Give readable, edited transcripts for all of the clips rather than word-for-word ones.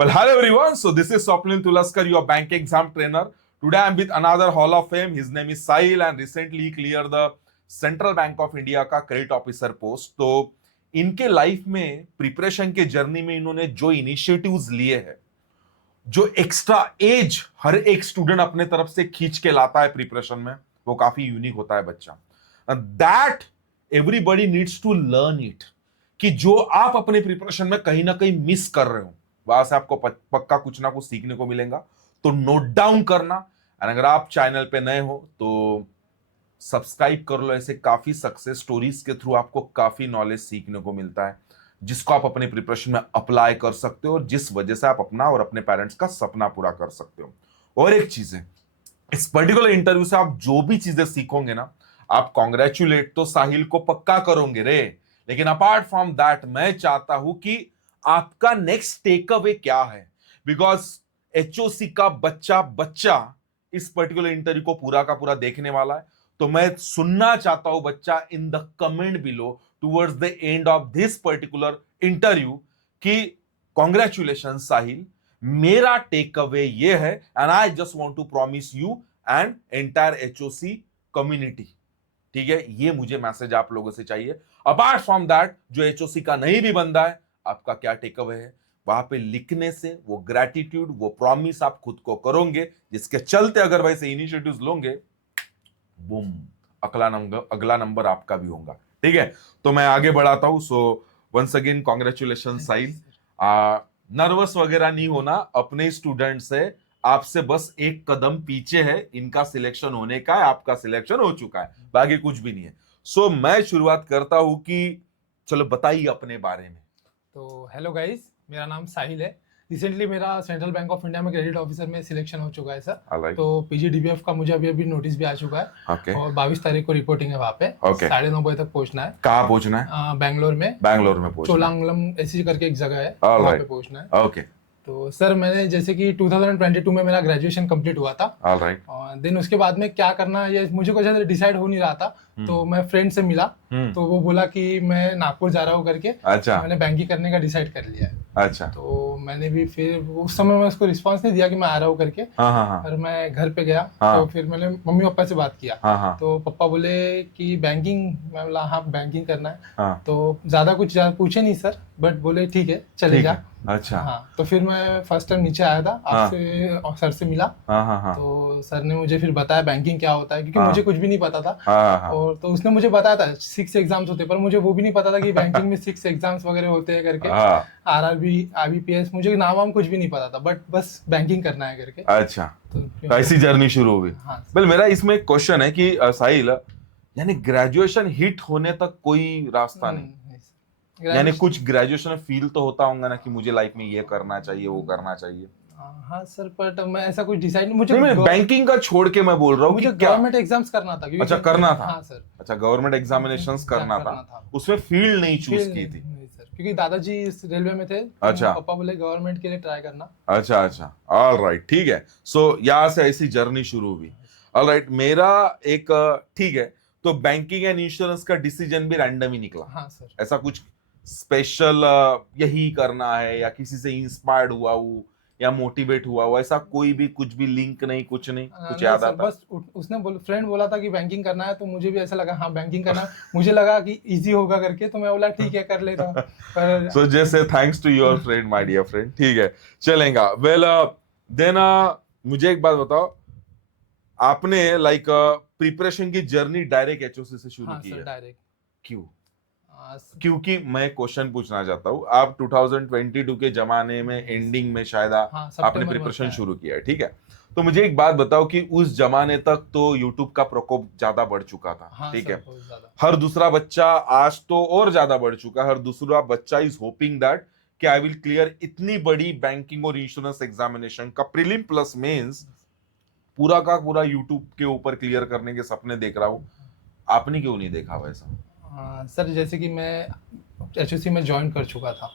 Well, hello everyone. So this is Swapnil Tulaskar, your bank exam trainer. Today I'm with another Hall of Fame. His name is Sahil and recently he cleared the Central Bank of India का credit officer post. तो इनके life में preparation के journey में इन्होंने जो initiatives लिए हैं, जो एक्स्ट्रा एज हर एक स्टूडेंट अपने तरफ से खींच के लाता है प्रिपरेशन में, वो काफी यूनिक होता है बच्चा. That everybody needs to learn it, कि जो आप अपने प्रिपरेशन में कहीं ना कहीं मिस कर रहे हो, वहां से आपको पक्का कुछ ना कुछ सीखने को मिलेगा. तो नोट डाउन करना. एंड अगर आप चैनल पे नए हो तो सब्सक्राइब कर लो. ऐसे काफी सक्सेस स्टोरीज के थ्रू आपको काफी नॉलेज सीखने को मिलता है, जिसको आप अपने प्रिपरेशन में अप्लाई कर सकते हो और जिस वजह से आप अपना और अपने पेरेंट्स का सपना पूरा कर सकते हो. और एक चीज है, इस पर्टिकुलर इंटरव्यू से आप जो भी चीजें सीखोगे ना, आप कॉन्ग्रेचुलेट तो साहिल को पक्का करोगे रे, लेकिन अपार्ट फ्रॉम दैट मैं चाहता हूं कि आपका नेक्स्ट टेक अवे क्या है. बिकॉज एचओसी का बच्चा इस पर्टिकुलर इंटरव्यू को पूरा का पूरा देखने वाला है. तो मैं सुनना चाहता हूं बच्चा in the comment below towards the end of this particular interview कि कॉन्ग्रेचुलेशन साहिल, मेरा टेक अवे ये है and I just want to promise you and entire HOC community. ठीक है, ये मुझे मैसेज आप लोगों से चाहिए. अपार्ट फ्रॉम दैट, जो एचओसी का नहीं भी बंदा है, आपका क्या टेक अवे है, वहां पे लिखने से वो ग्रेटिट्यूड, वो प्रॉमिस आप खुद को करोगे, जिसके चलते अगर वैसे इनिशिएटिव्स लोगे, बूम, अगला नंबर आपका भी होगा. ठीक है, तो मैं आगे बढ़ाता हूं. सो वंस अगेन कॉन्ग्रेचुलेशन साहिल. नर्वस वगैरह नहीं होना, अपने स्टूडेंट से आपसे बस एक कदम पीछे है, इनका सिलेक्शन होने का है, आपका सिलेक्शन हो चुका है, बाकी कुछ भी नहीं है. सो मैं शुरुआत करता हूं कि चलो बताइए अपने बारे में. तो हेलो गाइस, मेरा नाम साहिल है. रिसेंटली मेरा सेंट्रल बैंक ऑफ इंडिया में क्रेडिट ऑफिसर में सिलेक्शन हो चुका है सर. तो पीजीडीबीएफ का मुझे अभी नोटिस भी आ चुका है. और 22 तारीख को रिपोर्टिंग है वहाँ पे. 9:30 बजे तक पहुँचना है. कहाँ पहुँचना है? बैंगलोर में पहुँचना. चोलांगलम ऐसी करके एक जगह है, वहाँ पे पहुँचना है. ओके. तो सर मैंने जैसे कि 2022 में मेरा ग्रेजुएशन कंप्लीट हुआ था. ऑलराइट. देन उसके बाद में क्या करना है ये मुझे कुछ ज़्यादा डिसाइड हो नहीं रहा था. तो मैं फ्रेंड से मिला, तो वो बोला कि मैं नागपुर जा रहा हूँ करके. अच्छा. मैंने बैंकिंग करने का डिसाइड कर लिया है. अच्छा. तो मैंने भी फिर उस समय मैं उसको रिस्पांस नहीं दिया कि मैं आ रहा हूँ करके. और मैं घर पे गया. तो फिर मैंने मम्मी पापा से बात किया. तो पापा बोले कि बैंकिंग, मैं बोला हाँ बैंकिंग करना है. तो ज्यादा कुछ पूछे नहीं सर, बट बोले ठीक है चले जा. अच्छा. हाँ, तो फिर मैं फर्स्ट टाइम नीचे आया था, आपसे सर से मिला. तो सर ने मुझे फिर बताया बैंकिंग क्या होता है, क्योंकि मुझे कुछ भी नहीं पता था. और तो उसने मुझे बताया था 6 एग्जाम्स होते, पर मुझे वो भी नहीं पता था कि बैंकिंग में 6 एग्जाम्स वगैरह होते हैं करके. आरआरबी, आईबीपीएस, मुझे नाम वाम कुछ भी नहीं पता था, बट बस बैंकिंग करना है करके. अच्छा, तो ऐसी जर्नी शुरू हो गई. वेल, मेरा इसमें एक क्वेश्चन है कि साहिल, यानी ग्रेजुएशन हिट होने तक कोई रास्ता नहीं, यानी कुछ ग्रेजुएशन में फील तो होता होगा ना कि मुझे लाइफ में ये करना चाहिए, वो करना चाहिए. हाँ सर, बट मैं ऐसा कुछ डिसाइड नहीं. मुझे बैंकिंग का छोड़ के मैं बोल रहा हूँ, मुझे गवर्नमेंट एग्जाम्स करना था. अच्छा, करना था. हाँ सर. अच्छा, गवर्नमेंट एग्जामिनेशंस करना था. उसमें फील्ड नहीं चूज की थी, क्योंकि दादाजी रेलवे में थे. अच्छा. पापा बोले गवर्नमेंट के लिए ट्राई करना. अच्छा अच्छा, ऑलराइट, ठीक है. सो यहाँ से ऐसी जर्नी शुरू हुई. ऑलराइट, मेरा एक ठीक है. तो बैंकिंग एंड इंश्योरेंस का डिसीजन भी रैंडम ही निकला. हाँ सर. ऐसा कुछ स्पेशल यही करना है या किसी से इंस्पायर्ड हुआ हूँ या मोटिवेट हुआ हुआ, ऐसा कोई भी कुछ भी लिंक नहीं, कुछ नहीं, कुछ याद आता? बस उसने फ्रेंड बोला था कि बैंकिंग करना है, तो मुझे भी ऐसा लगा हाँ बैंकिंग करना. मुझे लगा कि इजी होगा करके, तो मैं बोला ठीक है कर लेता हूँ. सो जैसे thanks to your friend, my dear friend. ठीक है, चलेगा. वेल देन मुझे एक बात बताओ, आपने लाइक प्रिपरेशन की जर्नी डायरेक्ट एचओसी से शुरू की है? डायरेक्ट. क्यों? क्योंकि मैं क्वेश्चन पूछना चाहता हूँ, आप 2022 के जमाने में एंडिंग में शायद आपने प्रिपरेशन शुरू किया है. ठीक है, तो मुझे एक बात बताओ कि उस जमाने तक तो यूट्यूब का प्रकोप ज्यादा बढ़ चुका था. ठीक है, हर दूसरा बच्चा, आज तो और ज्यादा बढ़ चुका है, हर दूसरा बच्चा इज होपिंग दैट कि आई विल क्लियर इतनी बड़ी बैंकिंग और इंश्योरेंस एग्जामिनेशन का प्रीलिम प्लस मेंस पूरा का पूरा यूट्यूब के ऊपर क्लियर करने के सपने देख रहा हूँ. आपने क्यों नहीं देखा वैसा? सर जैसे कि मैं एचओसी में ज्वाइन कर चुका था,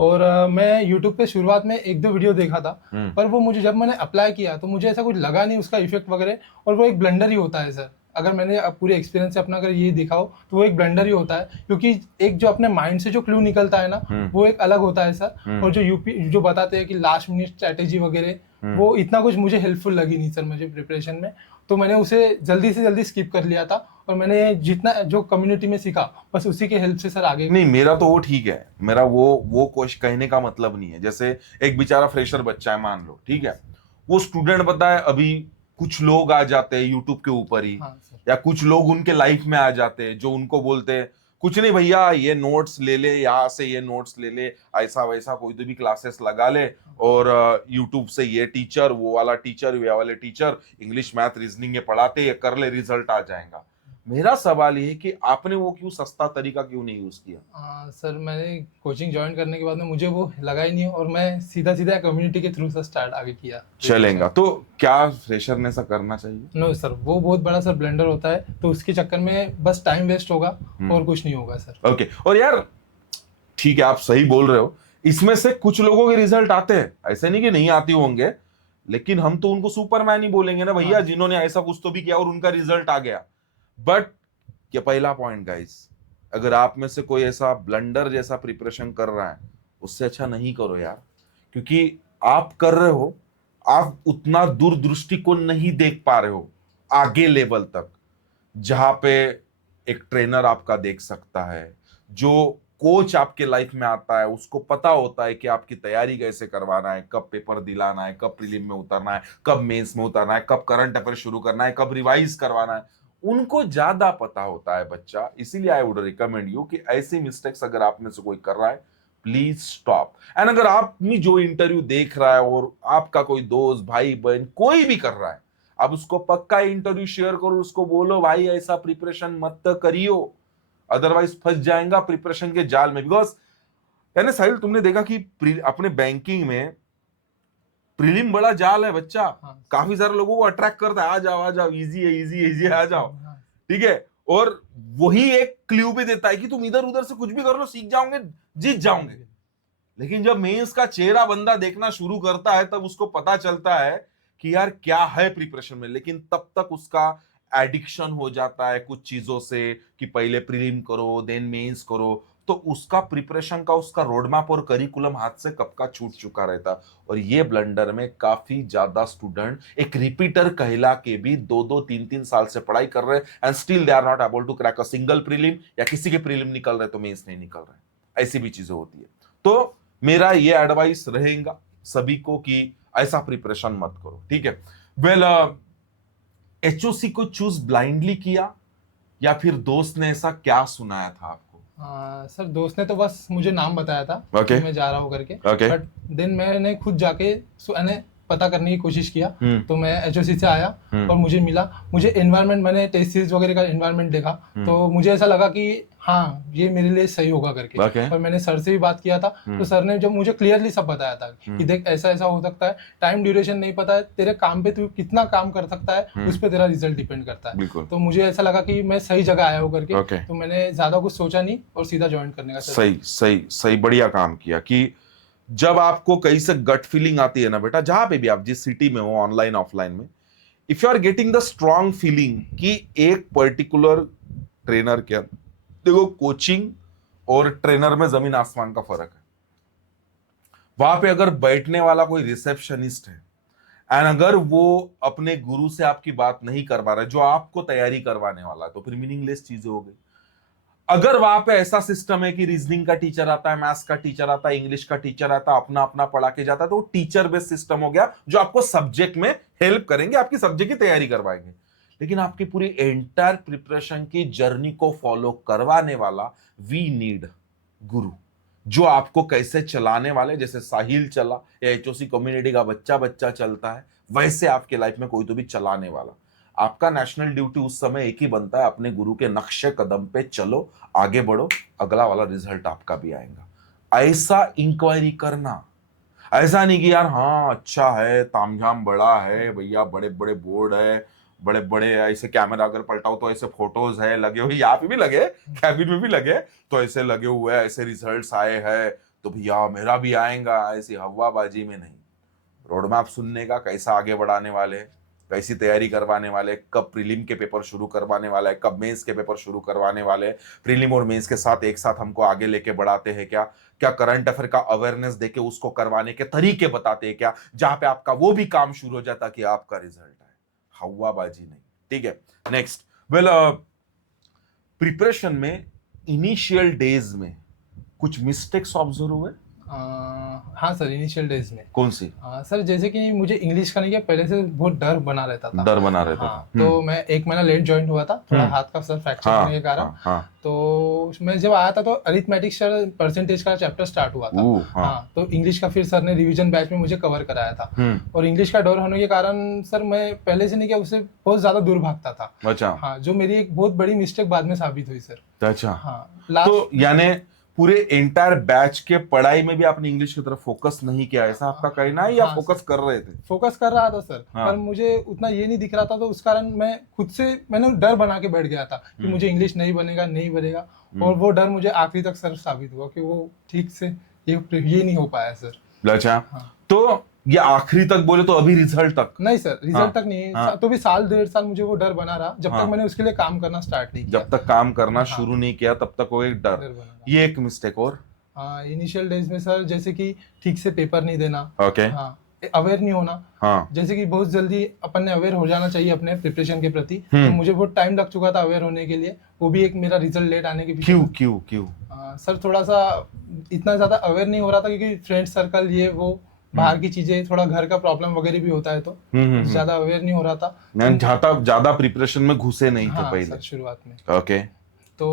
और मैं यूट्यूब पे शुरुआत में 1-2 वीडियो देखा था, पर वो मुझे जब मैंने अप्लाई किया तो मुझे ऐसा कुछ लगा नहीं उसका इफेक्ट वगैरह, और वो एक ब्लंडर ही होता है सर. अगर मैंने अब पूरे एक्सपीरियंस से अपना अगर ये देखा हो तो वो एक ब्लंडर ही होता है, क्योंकि एक जो अपने माइंड से जो क्लू निकलता है ना वो एक अलग होता है सर। और जो यूपी जो बताते हैं कि लास्ट मिनट स्ट्रेटेजी वगैरह, वो इतना कुछ मुझे हेल्पफुल लगी नहीं सर मुझे प्रिपरेशन में, तो मैंने उसे जल्दी से जल्दी स्किप कर लिया था। और मैंने जितना जो कम्युनिटी में सीखा बस उसी के हेल्प से सर आगे। नहीं, मेरा तो वो ठीक है, मेरा वो कुछ कहने का मतलब नहीं है। जैसे एक बेचारा फ्रेशर बच्चा है मान लो, ठीक है, वो स्टूडेंट पता है, अभी कुछ लोग आ जाते हैं यूट्यूब के ऊपर ही, हाँ सर। या कुछ लोग उनके लाइफ में आ जाते हैं जो उनको बोलते हैं कुछ नहीं भैया, ये नोट्स ले ले, यहाँ से ये नोट्स ले ले, ऐसा वैसा कोई तो भी क्लासेस लगा ले, और यूट्यूब से ये टीचर, वो वाला टीचर, वे वाले टीचर इंग्लिश मैथ रीजनिंग ये पढ़ाते, ये कर ले, रिजल्ट आ जाएगा। मेरा सवाल ये है कि आपने वो क्यों सस्ता तरीका क्यों नहीं यूज किया? सर मैंने कोचिंग ज्वाइन करने के बाद में मुझे वो लगा ही नहीं, और मैं सीधा सीधा कम्युनिटी के थ्रू से स्टार्ट आगे किया। चलेगा तो क्या फ्रेशर ने ऐसा करना चाहिए? नो सर, वो बहुत बड़ा सर ब्लेंडर होता है, तो उसके चक्कर में बस टाइम वेस्ट होगा और कुछ नहीं होगा सर। ओके, और यार ठीक है, आप सही बोल रहे हो, इसमें से कुछ लोगों के रिजल्ट आते हैं, ऐसे नहीं कि नहीं आते होंगे, लेकिन हम तो उनको सुपरमैन ही बोलेंगे ना भैया, जिन्होंने ऐसा कुछ तो भी किया और उनका रिजल्ट आ गया। बट ये पहला पॉइंट गाइस, अगर आप में से कोई ऐसा ब्लंडर जैसा प्रिपरेशन कर रहा है, उससे अच्छा नहीं करो यार, क्योंकि आप कर रहे हो, आप उतना दूरदृष्टि को नहीं देख पा रहे हो आगे लेवल तक, जहां पे एक ट्रेनर आपका देख सकता है, जो कोच आपके लाइफ में आता है, उसको पता होता है कि आपकी तैयारी कैसे करवाना है, कब पेपर दिलाना है, कब प्रीलिम में उतरना है, कब मेंस में उतरना है, कब करंट अफेयर शुरू करना है, कब रिवाइज करवाना है, उनको ज्यादा पता होता है बच्चा। इसीलिए आई वुड रिकमेंड यू कि ऐसी मिस्टेक्स अगर आप में से कोई कर रहा है, प्लीज स्टॉप। एंड अगर आप जो इंटरव्यू देख रहा है और आपका कोई दोस्त, भाई बहन कोई भी कर रहा है, आप उसको पक्का इंटरव्यू शेयर करो, उसको बोलो भाई ऐसा प्रिपरेशन मत करियो, अदरवाइज फंस जाएगा प्रिपरेशन के जाल में। बिकॉज यानी साहिल, तुमने देखा कि अपने बैंकिंग में प्रीलिम बड़ा जाल है बच्चा। काफी सारे लोगों को अट्रैक्ट करता है, आ जाओ आ जाओ, इजी है इजी है इजी है, आ जाओ, ठीक है, और वही एक क्ल्यू भी देता है कि तुम इधर उधर से कुछ भी कर लो, सीख जाओगे, जीत जाओगे। लेकिन जब मेंस का चेहरा बंदा देखना शुरू करता है, तब उसको पता चलता है कि यार क्या है प्रिपरेशन में। लेकिन तब तक उसका एडिक्शन हो जाता है कुछ चीजों से, कि पहले प्रीलिम करो देन मेंस करो, तो उसका प्रिपरेशन का उसका रोडमैप और करिकुलम हाथ से कब का छूट चुका रहता। और ये ब्लंडर में काफी ज्यादा स्टूडेंट एक रिपीटर कहला के भी 2-2 3-3 साल से पढ़ाई कर रहे हैं, and still they are not able to crack a single prelim, या किसी के प्रीलिम निकल रहे तो मेंस नहीं निकल रहे, ऐसी भी चीजें होती है। तो मेरा ये एडवाइस रहेगा सभी को कि ऐसा प्रिपरेशन मत करो, ठीक है। वेल, एचओसी को चूज ब्लाइंडली किया या फिर दोस्त ने ऐसा क्या सुनाया था आपको? सर दोस्त ने तो बस मुझे नाम बताया था कि मैं जा रहा हूँ करके, बट देन मैंने खुद जाके पता करने की कोशिश किया। तो मैं एचओसी से आया और मुझे मिला, मुझे एनवायरनमेंट, मैंने टेस्ट सीरीज वगैरह का एनवायरनमेंट देखा, तो मुझे ऐसा लगा कि हाँ ये मेरे लिए सही होगा करके। और मैंने सर से भी बात किया था, तो सर ने जब मुझे क्लियरली सब बताया था कि देख ऐसा ऐसा हो सकता है, टाइम ड्यूरेशन नहीं पता है, तेरे काम पे तू कितना काम कर सकता है उस पर तेरा रिजल्ट डिपेंड करता है। तो मुझे ऐसा लगा कि मैं सही जगह आया हूँ करके, तो मैंने ज्यादा कुछ सोचा नहीं और सीधा ज्वाइन करने का। सही सही सही, बढ़िया काम किया। कि जब आपको कहीं से गट फीलिंग आती है ना बेटा, जहां पे भी आप जिस सिटी में हो, ऑनलाइन ऑफलाइन में, if you are getting the strong feeling कि एक पर्टिकुलर ट्रेनर के, देखो कोचिंग और ट्रेनर में जमीन आसमान का फर्क है। वहां पे अगर बैठने वाला कोई रिसेप्शनिस्ट है एंड अगर वो अपने गुरु से आपकी बात नहीं करवा रहा है, जो आपको तैयारी करवाने वाला है, तो फिर मीनिंगलेस चीजें हो गई। अगर वहां पे ऐसा सिस्टम है कि रीजनिंग का टीचर आता है, मैथ्स का टीचर आता है, इंग्लिश का टीचर आता है, अपना अपना पढ़ा के जाता है, तो वो टीचर बेस्ड सिस्टम हो गया, जो आपको सब्जेक्ट में हेल्प करेंगे, आपकी सब्जेक्ट की तैयारी करवाएंगे। लेकिन आपकी पूरी एंटायर प्रिपरेशन की जर्नी को फॉलो करवाने वाला, वी नीड गुरु, जो आपको कैसे चलाने वाले, जैसे साहिल चला या एचओसी कम्युनिटी का बच्चा बच्चा चलता है, वैसे आपके लाइफ में कोई तो भी चलाने वाला। आपका नेशनल ड्यूटी उस समय एक ही बनता है, अपने गुरु के नक्शे कदम पे चलो, आगे बढ़ो, अगला वाला रिजल्ट आपका भी आएगा। ऐसा इंक्वायरी करना, ऐसा नहीं कि यार हाँ अच्छा है, तामझाम बड़ा है भैया, बड़े बड़े बोर्ड है, बड़े बड़े ऐसे कैमरा अगर पलटाओ तो ऐसे फोटोज है लगे हुए, यहाँ पे भी लगे, कैबिन में भी लगे, तो ऐसे लगे हुए हैं, ऐसे रिजल्ट्स आए हैं तो भैया मेरा भी आएगा, ऐसी हवाबाजी में नहीं। रोड मैप सुनने का, कैसा आगे बढ़ाने वाले, कैसी तैयारी करवाने वाले, कब प्रीलिम के पेपर शुरू करवाने वाला है, कब मेंस के पेपर शुरू करवाने वाले हैं, प्रीलिम और मेंस के साथ एक साथ हमको आगे लेके बढ़ाते हैं क्या, क्या करंट अफेयर का अवेयरनेस देके उसको करवाने के तरीके बताते हैं क्या, जहां पे आपका वो भी काम शुरू हो जाता कि आपका रिजल्ट आए। हवाबाजी नहीं, ठीक है। नेक्स्ट, वेल प्रिपरेशन में इनिशियल डेज में कुछ मिस्टेक्स ऑब्जर्व हुए? हाँ सर, इनिशियल डेज में। कौन सी? सर जैसे कि मुझे इंग्लिश का नहीं किया, पहले से बहुत डर बना रहता था। डर बना रहता था। तो मैं 1 महीना लेट ज्वाइन हुआ था, थोड़ा हाथ का सर फ्रैक्चर होने के कारण। तो मैं जब आया था तो अरिथमेटिक सर परसेंटेज का चैप्टर स्टार्ट हुआ था। हाँ, तो इंग्लिश का फिर सर ने रिवीजन बैच में मुझे कवर कराया था। और इंग्लिश का डर होने के कारण सर मैं पहले से नहीं किया, उससे बहुत ज्यादा दूर भागता था। अच्छा। हाँ, जो मेरी एक बहुत बड़ी मिस्टेक बाद में साबित हुई सर। अच्छा। हाँ, तो यानी पूरे एंटायर बैच के पढ़ाई में भी आपने इंग्लिश की तरफ फोकस नहीं किया, ऐसा आपका कहना है, या फोकस कर रहे थे? फोकस कर रहा था सर, पर मुझे उतना ये नहीं दिख रहा था, तो उस कारण मैं खुद से मैंने डर बना के बैठ गया था कि मुझे इंग्लिश नहीं बनेगा। और वो डर मुझे आखिरी तक सर साबित हुआ कि वो ठीक से ये नहीं हो पाया सर। अच्छा। तो ये आखिरी तक बोले तो अभी रिजल्ट तक नहीं सर, रिजल्ट तक नहीं। तो भी साल 1.5 साल मुझे वो डर बना रहा, जब तक मैंने उसके लिए काम करना स्टार्ट नहीं किया। जब तक काम करना शुरू नहीं किया तब तक वो एक डर। ये एक मिस्टेक। और इनिशियल डेज में सर जैसे कि ठीक से पेपर नहीं देना। ओके। अवेयर नहीं होना। जैसे कि बहुत जल्दी अपन ने अवेयर हो जाना चाहिए अपने प्रिपरेशन के प्रति। तो मुझे बहुत टाइम लग चुका था अवेयर होने के लिए, वो भी एक मेरा रिजल्ट लेट आने के पीछे। क्यों? सर थोड़ा सा इतना ज्यादा अवेयर नहीं हो रहा था, क्योंकि फ्रेंड सर्कल ये वो बाहर की चीजें, थोड़ा घर का प्रॉब्लम वगैरह भी होता है, तो ज्यादा अवेयर नहीं हो रहा था। ज्यादा प्रिपरेशन में घुसे नहीं थे पहले शुरुआत में। ओके। तो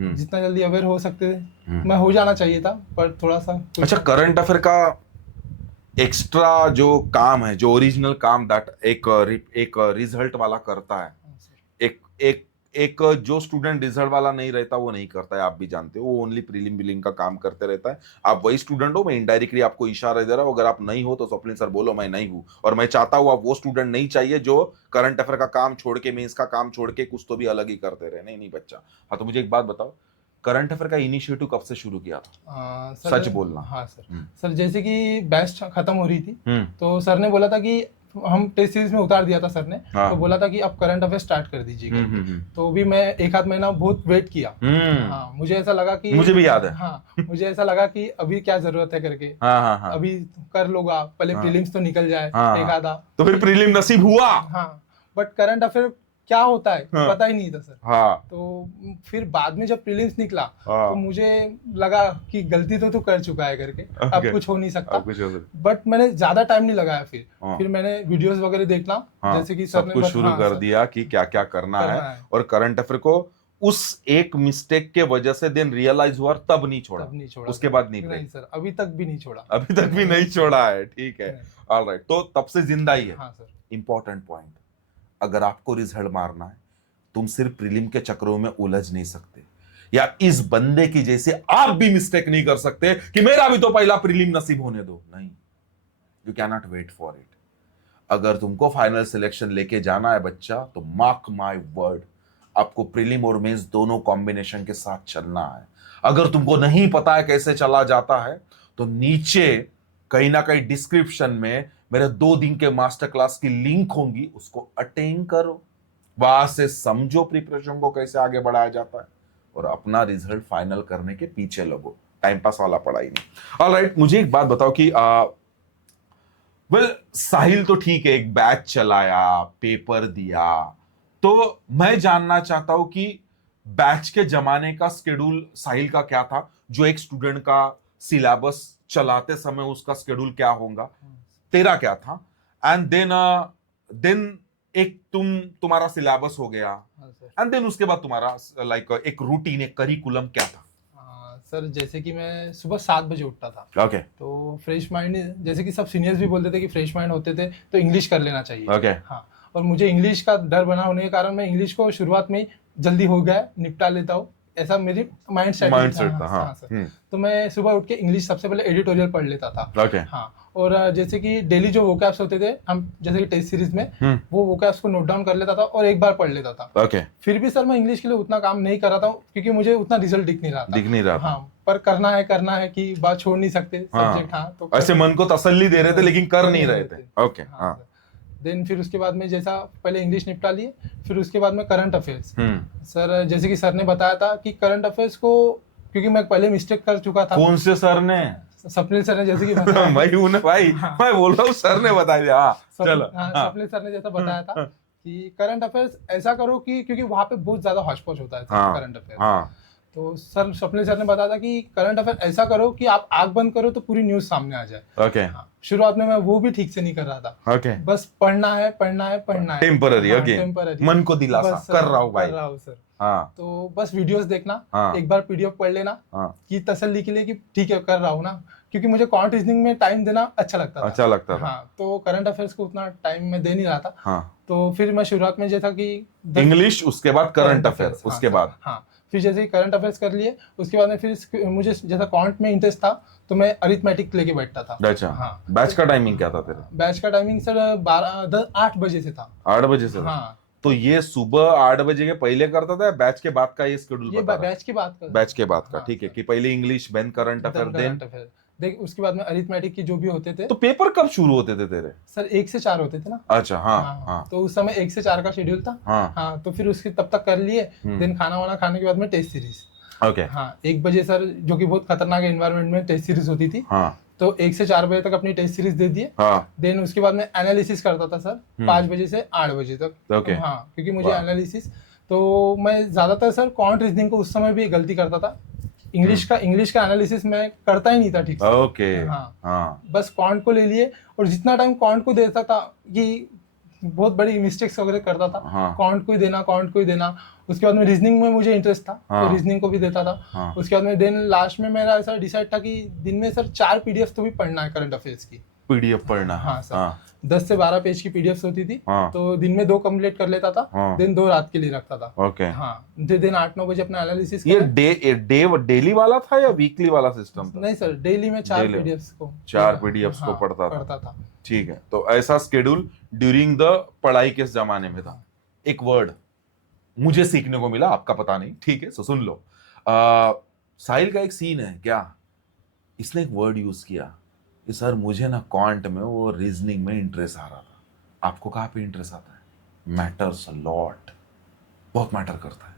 जितना जल्दी अवेयर हो सकते थे मैं हो जाना चाहिए था, पर थोड़ा सा। अच्छा, करंट अफेयर का एक्स्ट्रा जो काम है, जो ओरिजिनल काम दैट एक रिजल्ट वाला करता है, एक जो स्टूडेंट रिजल्ट वाला नहीं रहता वो नहीं करता है, आप भी जानते हो। वो ओनली प्रीलिम बिलिंग का काम करते रहता है। आप वही स्टूडेंट हो, मैं इनडायरेक्टली आपको इशारा दे रहा हूं। अगर आप नहीं हो तो स्वप्निल सर बोलो मैं नहीं हूं, और मैं चाहता हूं आप वो स्टूडेंट नहीं चाहिए जो करंट अफेयर का काम छोड़ के, मेंस का काम छोड़ के कुछ तो भी अलग ही करते रहे। नहीं बच्चा। हाँ, तो मुझे एक बात बताओ, करंट अफेयर का इनिशिएटिव कब से शुरू किया था? सच बोलना। हाँ सर, जैसे कि बैच खत्म हो रही थी, तो सर ने बोला था कि हम टेस्ट सीरीज में उतार दिया था सर ने। तो बोला था कि अब करंट अफेयर स्टार्ट कर दीजिएगा। तो भी मैं 1 आध महीना बहुत वेट किया। हाँ, मुझे ऐसा लगा कि, मुझे भी याद है। हाँ, मुझे ऐसा लगा कि अभी क्या जरूरत है करके। अभी कर लोगा, पहले प्रीलिम्स तो निकल जाए एक आधा। तो फिर प्रीलिम नसीब हुआ। हाँ, बट करंट अफेयर क्या होता है पता ही नहीं था सर। तो फिर बाद में जब प्रीलिम्स निकला तो मुझे लगा कि गलती तो कर चुका है करके, अब कुछ हो नहीं सकता। बट मैंने ज्यादा टाइम नहीं लगाया। फिर मैंने वीडियोस वगैरह देखना, जैसे कि सर ने कुछ शुरू कर दिया कि क्या क्या करना है। और करंट अफेयर को उस एक मिस्टेक के वजह से देन रियलाइज हुआ, तब नहीं छोड़ा। उसके बाद नहीं सर, अभी तक भी नहीं छोड़ा है। ठीक है, ऑलराइट। तो तब से जिंदा ही है। हाँ सर। इंपॉर्टेंट पॉइंट, अगर आपको रिजल्ट मारना है, तुम सिर्फ प्रीलिम के चक्रों में उलझ नहीं सकते, या इस बंदे की जैसे आप भी मिस्टेक नहीं कर सकते कि मेरा भी तो पहला प्रीलिम नसीब होने दो। नहीं, you can not wait for it. अगर तुमको फाइनल सिलेक्शन लेके जाना है बच्चा, तो मार्क माय वर्ड, आपको प्रीलिम और मेंस दोनों कॉम्बिनेशन के साथ चलना है। अगर तुमको नहीं पता है कैसे चला जाता है, तो नीचे कहीं ना कहीं डिस्क्रिप्शन में मेरे 2 दिन के मास्टर क्लास की लिंक होंगी, उसको अटेंड करो, वहां से समझो प्रिपरेशन को कैसे आगे बढ़ाया जाता है, और अपना रिजल्ट फाइनल करने के पीछे लगो। टाइम पास वाला पढ़ाई नहीं। ऑलराइट, मुझे एक बात बताओ कि साहिल तो ठीक है, एक बैच चलाया, पेपर दिया, तो मैं जानना चाहता हूं कि बैच के जमाने का स्केड्यूल साहिल का क्या था, जो एक स्टूडेंट का सिलेबस चलाते समय उसका स्केड्यूल क्या होगा, तेरा क्या था? एंड देन एक तुम्हारा सिलेबस हो गया, एंड देन उसके बाद तुम्हारा लाइक एक रूटीन, एक करिकुलम क्या था? सर जैसे कि मैं सुबह 7 बजे उठता था। ओके। तो फ्रेश माइंड, जैसे कि सब सीनियर्स भी बोलते थे कि फ्रेश माइंड होते थे तो इंग्लिश कर लेना चाहिए। ओके। हाँ, और मुझे इंग्लिश का डर बना होने के कारण मैं इंग्लिश को शुरुआत में जल्दी हो गया निपटा लेता हूँ, ऐसा मेरी माइंड सेट था। हाँ सर। तो मैं सुबह उठ के इंग्लिश सबसे पहले एडिटोरियल पढ़ लेता था। ओके। हाँ, और जैसे कि डेली जो वोकैब्स होते थे, हम जैसे कि टेस्ट सीरीज में वो वोकैब्स को नोट डाउन कर लेता था और एक बार पढ़ लेता था। ओके। फिर भी सर मैं इंग्लिश के लिए उतना काम नहीं कर रहा था, क्योंकि मुझे उतना रिजल्ट दिख नहीं रहा था। हाँ, पर करना है कि बात छोड़ नहीं सकते सब्जेक्ट। हाँ, तो ऐसे मन को तसल्ली दे रहे थे लेकिन कर नहीं रहे थे। ओके। हाँ, देन फिर उसके बाद में जैसा पहले इंग्लिश निपटा लिए, फिर उसके बाद में करंट अफेयर्स। सर जैसे कि सर ने बताया था कि करंट अफेयर्स को, क्योंकि मैं पहले मिस्टेक कर चुका था। कौन से सर ने? स्वप्निल सर ने जैसे कि बताया भाई हाँ। मैं बोल रहा हूँ सर ने बता दिया। चलो स्वप्निल सर ने जैसा बताया था कि करंट अफेयर्स ऐसा करो कि, क्योंकि वहां पे बहुत ज्यादा हौच पौच होता है करंट अफेयर। तो सर स्वप्निल सर ने बताया था कि करंट अफेयर ऐसा करो कि आप आंख बंद करो तो पूरी न्यूज सामने आ जाए। ओके। शुरुआत में मैं वो भी ठीक से नहीं कर रहा था। ओके। बस पढ़ना है पढ़ना है पढ़ना है, टेम्पररी। ओके, टेम्पररी, मन को दिलासा कर रहा हूँ भाई, कर रहा हूँ सर। हाँ। तो बस वीडियोस देखना, हाँ। एक बार पीडीएफ पढ़ लेना, हाँ। कि तसल्ली के लिए कि ठीक है कर रहा हूँ ना, क्योंकि मुझे क्वांट रीजनिंग में टाइम देना अच्छा लगता था। हाँ, तो करंट अफेयर्स को उतना टाइम में दे नहीं रहा था। हाँ। तो फिर मैं शुरुआत में जैसा कि इंग्लिश, उसके बाद करंट अफेयर, उसके बाद हाँ, फिर जैसे ही करंट अफेयर्स कर लिए, उसके बाद में फिर मुझे जैसा क्वांट में इंटरेस्ट था तो मैं अरिथमेटिक लेके बैठता था। अच्छा। हाँ। बैच का टाइमिंग क्या था तेरा? बैच का टाइमिंग सर 8 बजे से था। 8 बजे से? हाँ। तो ये सुबह 8 बजे के पहले करता था या बैच के बाद का ये शेड्यूल ये बता रहा? बैच की बात कर, बैच के बाद का। हाँ, ठीक है, कि पहले इंग्लिश, देन करंट अफेयर, देख उसके बाद में अरिथमेटिक की जो भी होते थे। तो पेपर कब शुरू होते थे तेरे? सर 1 से 4 होते थे ना। अच्छा। हाँ। हाँ। तो उस समय 1 से 4 का शेड्यूल था। हाँ, तो फिर उसके तब तक कर लिए। देन खाना वाना खाने के बाद में टेस्ट सीरीज। ओके। हाँ, 1 बजे सर, जो कि बहुत खतरनाक एनवायरनमेंट में टेस्ट सीरीज होती थी। तो 1 से 4 बजे तक अपनी टेस्ट सीरीज दे दिए। देन उसके बाद में एनालिसिस करता था सर 5 बजे से 8 बजे तक। ओके। हाँ, क्योंकि मुझे एनालिसिस, तो मैं ज्यादातर सर क्वांट रीजनिंग को उस समय भी गलती करता था। इंग्लिश का एनालिसिस मैं करता ही नहीं था ठीक से। ओके। हाँ। बस क्वांट को ले लिए, और जितना टाइम क्वांट को देता था, कि बहुत बड़ी मिस्टेक्स वगैरह करता था। क्वांट को ही देना। उसके बाद में रीजनिंग में मुझे इंटरेस्ट था, तो रीजनिंग को भी देता था। उसके बाद में देन लास्ट में मेरा ऐसा डिसाइड था कि दिन में सर 4 पीडीएफ तो भी पढ़ना है करंट अफेयर्स की। पीडीएफ पढ़ना? हाँ सर। 10 से 12 पेज की पीडीएफ होती थी। तो दिन में 2 कंप्लीट कर लेता था। देन 2 रात के लिए रखता था। ओके। हाँ, दिन 8-9 बजे अपना एनालिसिस। ये डेली वाला था या वीकली वाला सिस्टम था? नहीं सर, डेली में 4 पीडीएफ को पढ़ता था। ठीक है, तो ऐसा शेड्यूल ड्यूरिंग द पढ़ाई के जमाने में था। एक वर्ड मुझे सीखने को मिला, आपका पता नहीं, ठीक है, सो सुन लो। साहिल का एक सीन है क्या, इसने एक वर्ड यूज किया कि सर मुझे ना क्वांट में वो रीजनिंग में इंटरेस्ट आ रहा था। आपको कहाँ पे इंटरेस्ट आता है? मैटर्स अ लॉट, बहुत मैटर करता है।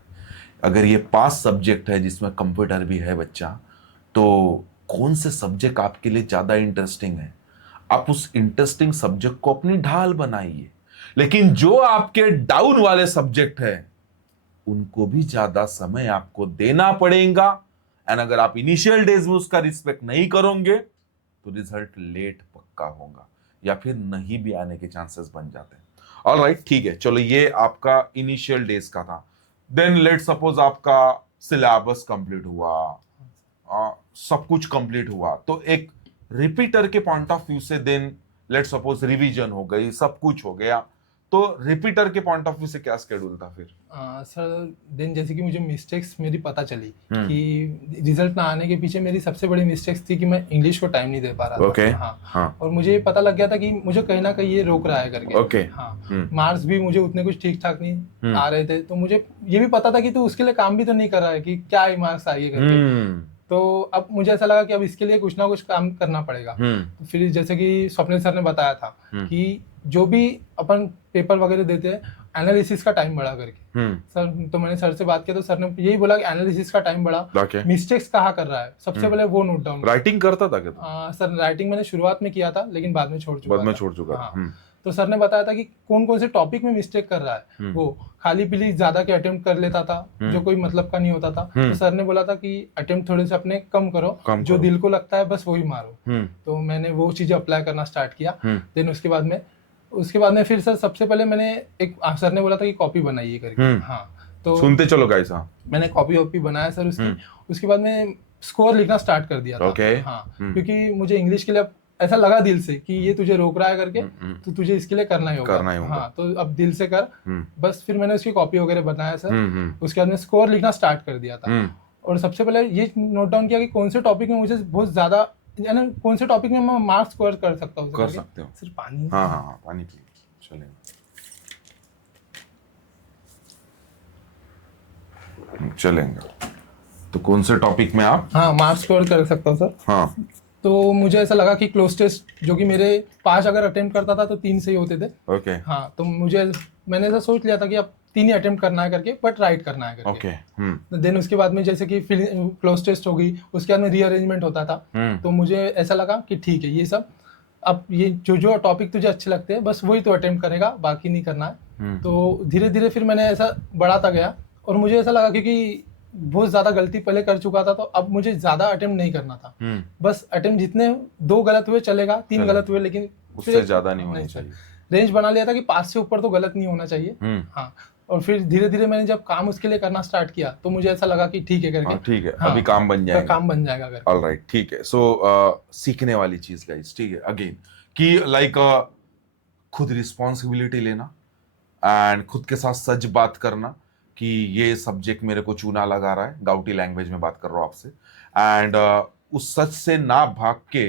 अगर ये 5 सब्जेक्ट है जिसमें कंप्यूटर भी है बच्चा, तो कौन से सब्जेक्ट आपके लिए ज्यादा इंटरेस्टिंग है, आप उस इंटरेस्टिंग सब्जेक्ट को अपनी ढाल बनाइए। लेकिन जो आपके डाउन वाले सब्जेक्ट है उनको भी ज्यादा समय आपको देना पड़ेगा। एंड अगर आप इनिशियल डेज में उसका रिस्पेक्ट नहीं करोगे तो रिजल्ट लेट पक्का होगा, या फिर नहीं भी आने के चांसेस बन जाते हैं। ऑलराइट, ठीक है, चलो ये आपका इनिशियल डेज का था। देन लेट सपोज आपका सिलेबस कंप्लीट हुआ, सब कुछ कंप्लीट हुआ, तो एक रिपीटर के पॉइंट ऑफ व्यू से देन लेट सपोज रिवीजन हो गई, सब कुछ हो गया, तो रिपीटर के पॉइंट ऑफ व्यू से क्या शेड्यूल था फिर? सर देन जैसे कि मुझे मिस्टेक्स मेरी पता चली कि रिजल्ट ना आने के पीछे मेरी सबसे बड़ी मिस्टेक्स थी कि मैं इंग्लिश को टाइम नहीं दे पा रहा था। हाँ। और मुझे पता लग गया था कि मुझे कहीं ना कहीं ये रोक रहा है करके। हाँ। मार्क्स भी मुझे उतने कुछ ठीक ठाक नहीं आ रहे थे, तो मुझे ये भी पता था कि तू उसके लिए काम भी तो नहीं कर रहा है कि क्या ही मार्क्स आएंगे करके। तो अब मुझे ऐसा लगा कि अब इसके लिए कुछ ना कुछ काम करना पड़ेगा। तो फिर जैसे कि स्वप्निल सर ने बताया था कि जो भी अपन पेपर वगैरह देते हैं, एनालिसिस का टाइम बढ़ा करके। सर, तो मैंने सर से बात किया तो सर ने यही बोला कि एनालिसिस का टाइम बढ़ा, मिस्टेक्स कहाँ कर रहा है सबसे पहले वो नोट डाउन। राइटिंग करता था क्या? सर राइटिंग मैंने शुरुआत में किया था, लेकिन बाद में छोड़ चुका। हाँ। तो सर ने बताया था कि कौन कौन से टॉपिक में मिस्टेक कर रहा है। वो खाली पीली ज्यादा के अटेम्प्ट कर लेता था, जो कोई मतलब का नहीं होता था। तो सर ने बोला था कि अटेम्प्ट थोड़े से अपने कम करो, जो दिल को लगता है बस वही मारो। तो मैंने वो चीजें अप्लाई करना स्टार्ट किया। देन उसके बाद में फिर सर सबसे पहले मैंने एक सर ने बोला था कि कॉपी बनाइए करके। हाँ, तो सुनते चलो गाइस। मैंने कॉपी बनाया सर उसके बाद में स्कोर लिखना स्टार्ट कर दिया था। हाँ, क्योंकि मुझे इंग्लिश के लिए ऐसा लगा दिल से कि ये तुझे रोक रहा है करके, तो तुझे इसके लिए करना ही होगा। हाँ, तो अब दिल से कर बस। फिर मैंने उसकी कॉपी वगैरह बनाया सर। उसके बाद में स्कोर लिखना स्टार्ट कर दिया था। और सबसे पहले ये नोट डाउन किया कि कौन से टॉपिक में मुझे बहुत ज्यादा, यानी कौन से टॉपिक में मैं मार्क्स स्कोर कर सकता हूँ। कर सकते हो। सिर्फ पानी। हाँ, पानी पी, चलेंगे। तो कौन से टॉपिक में आप मार्क्स स्कोर कर सकता हूँ सर? हाँ, तो मुझे ऐसा लगा कि क्लोज टेस्ट जो कि मेरे 5 अगर अटेम्प्ट करता था तो 3 सही होते थे। ओके हाँ, तो मैंने ऐसा सोच लिया था कि अब 3 ही अटेम्प्ट करना है करके, बट राइट करना है करके। ओके देन उसके बाद में जैसे कि क्लोज टेस्ट हो गई, उसके बाद में रीअरेंजमेंट होता था। तो मुझे ऐसा लगा कि ठीक है, ये सब अब ये जो टॉपिक तुझे अच्छे लगते हैं बस वही तो अटेम्प्ट करेगा, बाकी नहीं करना है। तो धीरे धीरे फिर मैंने ऐसा बढ़ाता गया, और मुझे ऐसा लगा क्योंकि बहुत ज्यादा गलती पहले कर चुका था, तो अब मुझे ज्यादा अटेम्प्ट नहीं करना था। बस अटेम्प्ट जितने 2 गलत हुए चलेगा, 3 गलत हुए, लेकिन उससे ज्यादा नहीं होना चाहिए। रेंज बना लिया था कि 5 से ऊपर तो गलत नहीं होना चाहिए। हाँ, और फिर धीरे धीरे मैंने जब काम उसके लिए करना स्टार्ट किया तो मुझे ऐसा लगा कि ठीक है करके, ठीक है, हाँ, अभी काम बन जाएगा, करके। ऑलराइट, ठीक है। सो सीखने वाली चीज गाइस, ठीक है, अगेन कि लाइक खुद रिस्पॉन्सिबिलिटी लेना एंड खुद के साथ सच बात करना कि ये सब्जेक्ट मेरे को चूना लगा रहा है, गाउटी लैंग्वेज में बात कर रहा हूँ आपसे, एंड उस सच से ना भाग के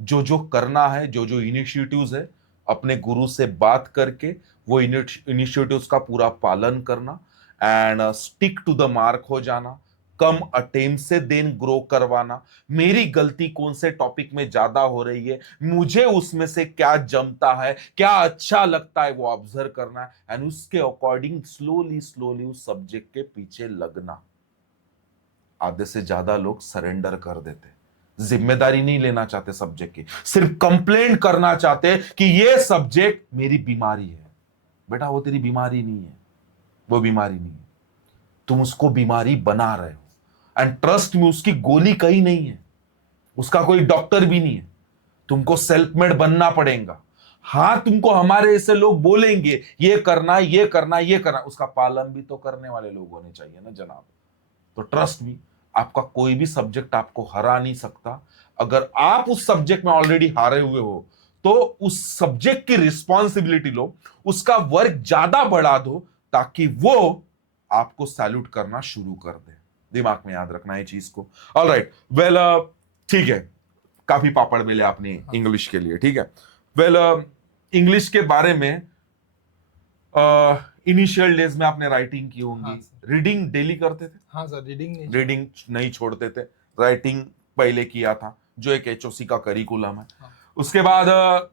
जो करना है, जो इनिशिएटिव्स है, अपने गुरु से बात करके वो इनिशिएटिव्स का पूरा पालन करना and stick to the mark हो जाना, कम अटेम्प्ट से देन ग्रो करवाना, मेरी गलती कौन से टॉपिक में ज्यादा हो रही है, मुझे उसमें से क्या जमता है, क्या अच्छा लगता है, वो ऑब्जर्व करना है एंड उसके अकॉर्डिंग स्लोली उस सब्जेक्ट के पीछे लगना। आधे से ज्यादा लोग सरेंडर कर देते, जिम्मेदारी नहीं लेना चाहते सब्जेक्ट की, सिर्फ कंप्लेंट करना चाहते कि ये सब्जेक्ट मेरी बीमारी है। बेटा वो तेरी बीमारी नहीं है, वो बीमारी नहीं है, तुम उसको बीमारी बना रहे हो एंड ट्रस्ट में उसकी गोली कहीं नहीं है, उसका कोई डॉक्टर भी नहीं है, तुमको सेल्फ मेड बनना पड़ेगा। हाँ, तुमको हमारे ऐसे लोग बोलेंगे ये करना ये करना ये करना, उसका पालन भी तो करने वाले लोग होने चाहिए ना जनाब। तो ट्रस्ट मी, आपका कोई भी सब्जेक्ट आपको हरा नहीं सकता। अगर आप उस सब्जेक्ट में ऑलरेडी हारे हुए हो तो उस सब्जेक्ट की रिस्पॉन्सिबिलिटी लो, उसका वर्क ज्यादा बढ़ा दो ताकि वो आपको सैल्यूट करना शुरू कर दे। दिमाग में याद रखना है चीज को। ऑलराइट, वेल ठीक है, काफी पापड़ मिले आपने इंग्लिश के लिए, ठीक है। वेल इंग्लिश के बारे में इनिशियल डेज में आपने राइटिंग की होंगी, रीडिंग डेली करते थे? हाँ सर, रीडिंग नहीं छोड़ते थे, राइटिंग पहले किया था जो एक एचओसी का करिकुलम है। उसके बाद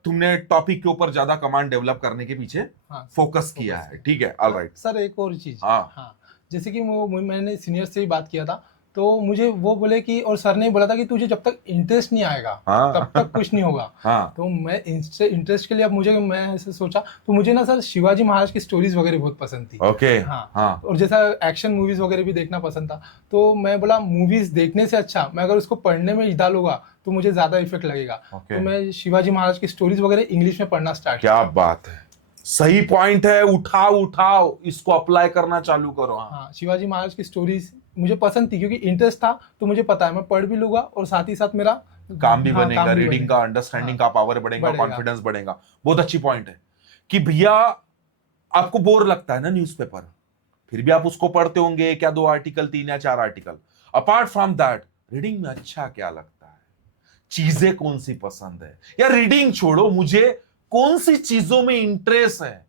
तुमने टॉपिक के ऊपर ज्यादा कमांड डेवलप करने के पीछे फोकस किया है, ठीक है, ऑलराइट। सर एक और चीज, हाँ, जैसे कि मैंने सीनियर से ही बात किया था, तो मुझे वो बोले कि, और सर ने बोला था कि तुझे जब तक इंटरेस्ट नहीं आएगा तब तक कुछ नहीं होगा। तो मैं इंटरेस्ट के लिए, अब मैं ऐसे सोचा, तो मुझे ना सर शिवाजी महाराज की स्टोरीज वगैरह बहुत पसंद थी। हाँ, और जैसा एक्शन मूवीज वगैरह भी देखना पसंद था, तो मैं बोला मूवीज देखने से अच्छा मैं अगर उसको पढ़ने में डालूंगा तो मुझे ज्यादा इफेक्ट लगेगा। तो मैं शिवाजी महाराज की स्टोरीज वगैरह इंग्लिश में पढ़ना स्टार्ट किया। क्या बात है, सही पॉइंट है, उठाओ इसको अप्लाई करना चालू करो। हाँ, शिवाजी महाराज की स्टोरीज मुझे पसंद थी क्योंकि इंटरेस्ट था, तो मुझे पता है मैं पढ़ भी लूंगा और साथ ही साथ मेरा काम भी बनेगा, रीडिंग का, अंडरस्टैंडिंग का पावर बढ़ेगा, कॉन्फिडेंस बढ़ेगा। बहुत अच्छी पॉइंट है कि भैया आपको बोर लगता है ना न्यूज़पेपर, फिर भी आप उसको पढ़ते होंगे, क्या 2 आर्टिकल, 3 या 4 article. Apart from that reading में अच्छा क्या लगता है, चीजें कौन सी पसंद है, या रीडिंग छोड़ो, मुझे कौन सी चीजों में इंटरेस्ट है,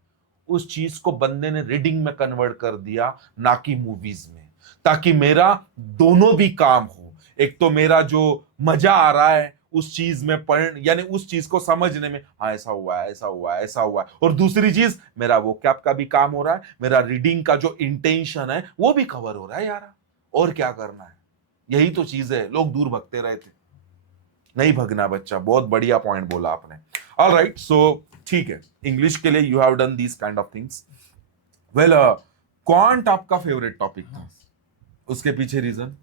उस चीज को बंदे ने रीडिंग में कन्वर्ट कर दिया, ना कि मूवीज में, ताकि मेरा दोनों भी काम हो। एक तो मेरा जो मजा आ रहा है उस चीज में पढ़, यानी उस चीज को समझने में, हाँ ऐसा हुआ है, ऐसा हुआ है, ऐसा हुआ है, और दूसरी चीज मेरा वो कैप का भी काम हो रहा है, मेरा रीडिंग का जो इंटेंशन है वो भी कवर हो रहा है यार, और क्या करना है। यही तो चीज है, लोग दूर भगते रहे थे, नहीं भगना बच्चा, बहुत बढ़िया पॉइंट बोला आपने। ऑलराइट, सो ठीक है, इंग्लिश के लिए you have done this kind of things. Well quant आपका फेवरेट टॉपिक था, उसके पीछे रीजन?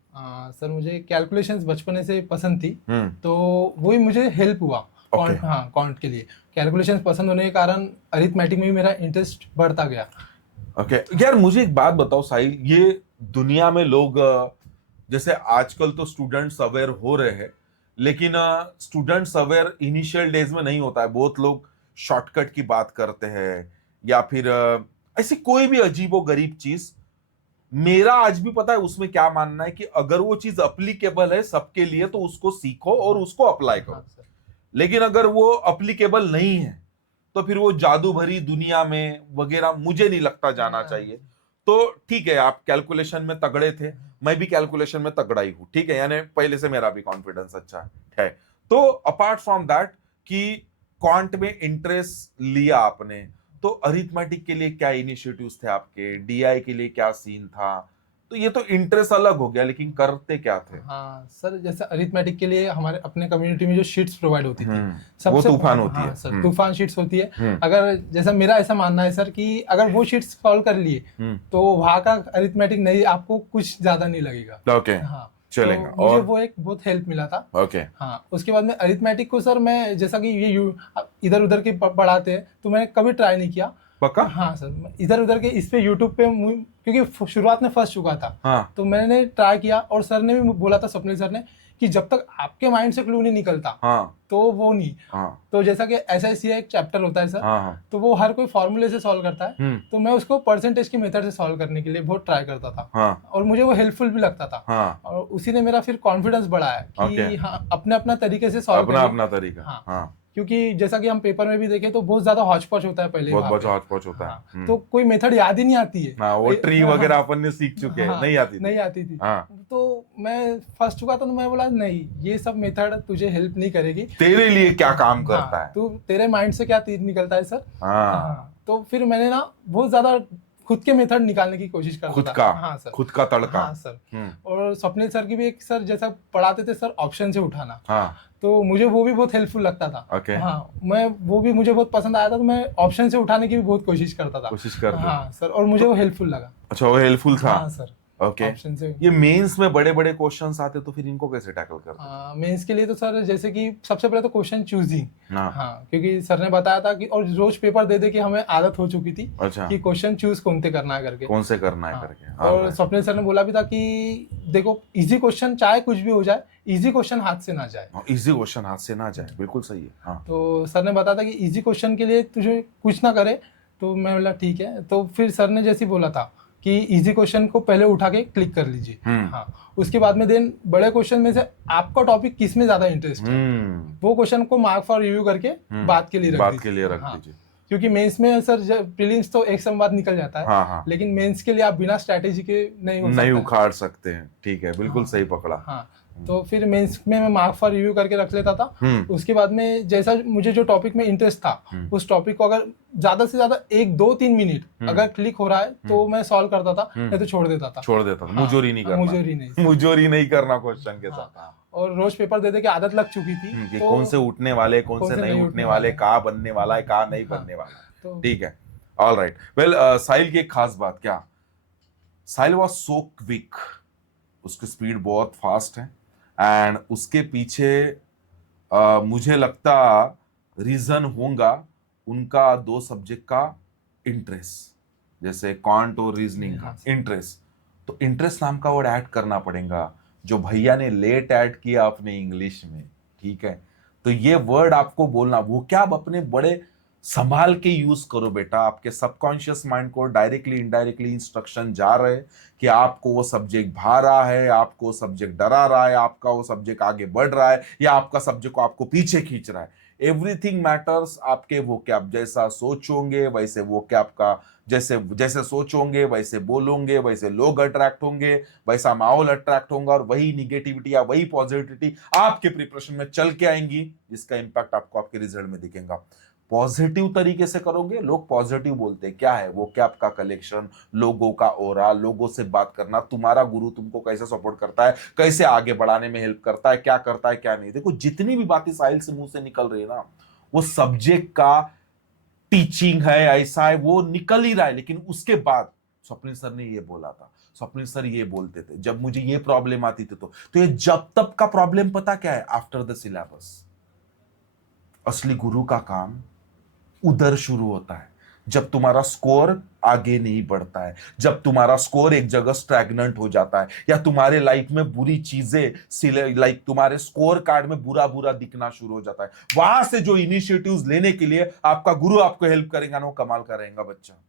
सर मुझे कैलकुलेशंस बचपन से पसंद थी, तो वही मुझे हेल्प हुआ क्वांट के लिए। कैलकुलेशंस पसंद होने के कारण अरिथमेटिक में भी मेरा इंटरेस्ट बढ़ता गया। ओके यार, मुझे एक बात बताओ साहिल, ये दुनिया में लोग जैसे आजकल तो स्टूडेंट्स अवेयर हो रहे हैं, लेकिन स्टूडेंट्स अवेयर इनिशियल डेज में नहीं होता है। बहुत लोग शॉर्टकट की बात करते हैं या फिर ऐसी कोई भी अजीबो गरीब चीज। मेरा आज भी पता है उसमें क्या मानना है कि अगर वो चीज अप्लीकेबल है सबके लिए तो उसको सीखो और उसको अप्लाई करो। लेकिन अगर वो अप्लीकेबल नहीं है तो फिर वो जादू भरी दुनिया में वगैरह मुझे नहीं लगता जाना चाहिए। तो ठीक है, आप कैलकुलेशन में तगड़े थे, मैं भी कैलकुलेशन में तगड़ा ही हूं, ठीक है, यानी पहले से मेरा भी कॉन्फिडेंस अच्छा है। तो अपार्ट फ्रॉम दैट कि क्वांट में इंटरेस्ट लिया आपने, तो अरिथमेटिक के लिए क्या इनिशिएटिव्स थे आपके, डीआई के लिए क्या सीन था? तो ये तो इंटरेस्ट अलग हो गया, लेकिन करते क्या थे? हाँ सर, जैसे अरिथमेटिक के लिए हमारे अपने कम्युनिटी में जो शीट्स प्रोवाइड होती थी, वो तूफान होती हाँ है। सर, तूफान शीट्स होती है। अगर जैसा मेरा ऐसा मानना है सर कि अगर वो शीट्स सॉल्व कर लिए तो वहाँ का अरिथमेटिक नहीं, आपको कुछ ज्यादा नहीं लगेगा। ओके, हाँ, चलेगा। तो मुझे और वो एक बहुत हेल्प मिला था। ओके, हाँ, उसके बाद में अरिथमेटिक को सर मैं जैसा कि ये इधर उधर के पढ़ाते हैं तो मैंने कभी ट्राई नहीं किया। पक्का? हाँ सर, इधर उधर के इस पे यूट्यूब पे क्योंकि शुरुआत में फंस चुका था। हाँ, तो मैंने ट्राई किया और सर ने भी बोला था, स्वप्निल सर ने, कि जब तक आपके माइंड से क्लू नहीं निकलता हाँ, तो वो नहीं। हाँ, तो जैसा कि SIC एक चैप्टर होता है सर, हाँ, हाँ, तो वो हर कोई फॉर्मूले से सॉल्व करता है। तो मैं उसको परसेंटेज की मेथड से सॉल्व करने के लिए बहुत ट्राई करता था। हाँ, और मुझे वो हेल्पफुल भी लगता था। हाँ, और उसी ने मेरा फिर कॉन्फिडेंस बढ़ाया कि Okay. हाँ, अपने अपना तरीके से सॉल्व अपना करिए। अपना तरीका। हाँ, हाँ, क्योंकि जैसा कि हम पेपर में भी देखें तो बहुत ज्यादा हौच पौच होता है पहले बहुत वहाँ बहुत पे। हौच पौच होता हाँ, है। तो कोई मेथड याद ही नहीं आती है। हाँ, वो ट्री हाँ, वगैरह अपन ने सीख चुके हैं, हाँ, नहीं आती थी। नहीं आती थी। हाँ, तो मैं फंस चुका था, तो मैं बोला नहीं, ये सब मेथड तुझे हेल्प नहीं करेगी। तेरे लिए क्या काम हाँ, करता है? तू तेरे माइंड से क्या तीर निकलता है सर। हाँ, तो फिर मैंने ना बहुत ज्यादा खुद के मेथड निकालने की कोशिश करता खुद था। का, हाँ सर, खुद का तड़का। हाँ सर। और स्वप्निल सर की भी एक सर जैसा पढ़ाते थे सर, ऑप्शन से उठाना। हाँ, तो मुझे वो भी बहुत हेल्पफुल लगता था। ओके, हाँ, मैं वो भी मुझे बहुत पसंद आया था, तो मैं ऑप्शन से उठाने की भी बहुत कोशिश करता था। कोशिश करते। हाँ सर, और मुझे वो हेल्पफुल लगा। अच्छा, वो हेल्पफुल था। हाँ सर, ओके। ऑप्शन से। ये मेंस में बड़े बड़े क्वेश्चंस आते तो फिर इनको कैसे टैकल करते? मेंस के लिए तो सर जैसे कि सबसे पहले तो क्वेश्चन चूजिंग। हाँ, हाँ, क्योंकि सर ने बताया था कि, और रोज पेपर दे दे के हमें आदत हो चुकी थी। अच्छा, कि क्वेश्चन चूज कौन से करना है करके। कौन से करना है हाँ, करके। और स्वप्निल सर ने बोला भी था कि देखो, इजी क्वेश्चन चाहे कुछ भी हो जाए, इजी क्वेश्चन हाथ से ना जाए। इजी क्वेश्चन हाथ से ना जाए, बिल्कुल सही है। हाँ, तो सर ने बताया था कि इजी क्वेश्चन के लिए तुझे कुछ ना करे। तो मैं बोला ठीक है। तो फिर सर ने जैसे बोला था कि इजी क्वेश्चन को पहले उठा के क्लिक कर लीजिए। हाँ, उसके बाद में देन बड़े क्वेश्चन में से आपका टॉपिक किस में ज्यादा इंटरेस्ट है, वो क्वेश्चन को मार्क फॉर रिव्यू करके बात के लिए रख दीजिए। क्योंकि मेंस में सर प्रीलिम्स तो एक समय बाद निकल जाता है। हाँ, हाँ, लेकिन मेंस के लिए आप बिना स्ट्रैटेजी के नहीं उखाड़ सकते हैं। ठीक है, बिल्कुल हाँ, सही पकड़ा। हाँ, तो फिर मेंस में मैं मार्क फॉर रिव्यू करके रख लेता था। उसके बाद में जैसा मुझे जो टॉपिक में इंटरेस्ट था, उस टॉपिक को अगर ज्यादा से ज्यादा 1 2 3 मिनट अगर क्लिक हो रहा है तो मैं सॉल्व करता था, नहीं तो छोड़ देता था। मुजोरी नहीं करना। मुजोरी नहीं करना क्वेश्चन के साथ। और रोज पेपर दे दे के आदत लग चुकी थी कि कौन से उठने वाले, कौन से नहीं उठने वाले, कहाँ बनने वाला है, कहाँ नहीं बनने वाला। ठीक है, ऑल राइट। वेल, साहिल की एक खास बात क्या, साहिल वाज सो क्विक, उसकी स्पीड बहुत फास्ट है। एंड उसके पीछे मुझे लगता रीजन होगा उनका 2 सब्जेक्ट का इंटरेस्ट, जैसे क्वांट और रीजनिंग का इंटरेस्ट। तो इंटरेस्ट नाम का वर्ड ऐड करना पड़ेगा, जो भैया ने लेट ऐड किया अपने इंग्लिश में। ठीक है, तो ये वर्ड आपको बोलना, वो क्या आप अपने बड़े संभाल के यूज करो बेटा। आपके सबकॉन्शियस माइंड को डायरेक्टली इनडायरेक्टली इंस्ट्रक्शन जा रहे कि आपको वो सब्जेक्ट भा रहा है, आपको सब्जेक्ट डरा रहा है, आपका वो सब्जेक्ट आगे बढ़ रहा है, या आपका सब्जेक्ट को आपको पीछे खींच रहा है। Everything matters. आपके वो क्या जैसा सोचोगे वैसे वो क्या आपका, जैसे जैसे सोचोगे वैसे बोलोगे, वैसे लोग अट्रैक्ट होंगे, वैसा माहौल अट्रैक्ट होगा, और वही निगेटिविटी या वही पॉजिटिविटी आपके प्रिपरेशन में चल के आएंगी, जिसका इंपैक्ट आपको आपके रिजल्ट में दिखेगा। पॉजिटिव तरीके से करोगे, लोग पॉजिटिव बोलते हैं, क्या है वो, क्या आपका कलेक्शन, लोगों का ओरा, लोगों से बात करना, तुम्हारा गुरु तुमको कैसे सपोर्ट करता है, कैसे आगे बढ़ाने में हेल्प करता है, क्या करता है क्या नहीं। देखो, जितनी भी बातें साहिल से मुंह से निकल रही है ना, वो सब्जेक्ट का टीचिंग है, ऐसा है, वो निकल ही रहा है। लेकिन उसके बाद स्वप्निल सर ने ये बोला था, स्वप्निल सर ये बोलते थे जब मुझे ये प्रॉब्लम आती थी, तो ये जब तब का प्रॉब्लम पता क्या है, आफ्टर द सिलेबस। असली गुरु का काम उधर शुरू होता है, जब तुम्हारा स्कोर आगे नहीं बढ़ता है, जब तुम्हारा स्कोर एक जगह स्टैग्नेंट हो जाता है, या तुम्हारे लाइफ में बुरी चीजें, लाइक तुम्हारे स्कोर कार्ड में बुरा बुरा दिखना शुरू हो जाता है। वहां से जो इनिशिएटिव्स लेने के लिए आपका गुरु आपको हेल्प करेगा ना, वो कमाल का रहेगा बच्चा।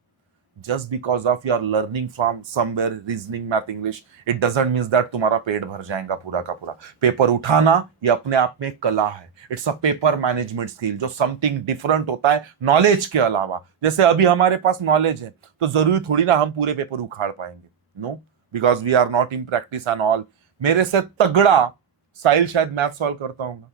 Just because of you are learning from somewhere reasoning, math, English, it doesn't means that तुम्हारा पेट भर जाएगा पूरा का पूरा। पेपर उठाना ये अपने आप में एक कला है। It's a paper management skill, जो समथिंग डिफरेंट होता है नॉलेज के अलावा। जैसे अभी हमारे पास नॉलेज है, तो जरूरी थोड़ी ना हम पूरे पेपर उखाड़ पाएंगे, no, because we are not in practice and all. मेरे से तगड़ा साहिल शायद मैथ सॉल्व करता होगा,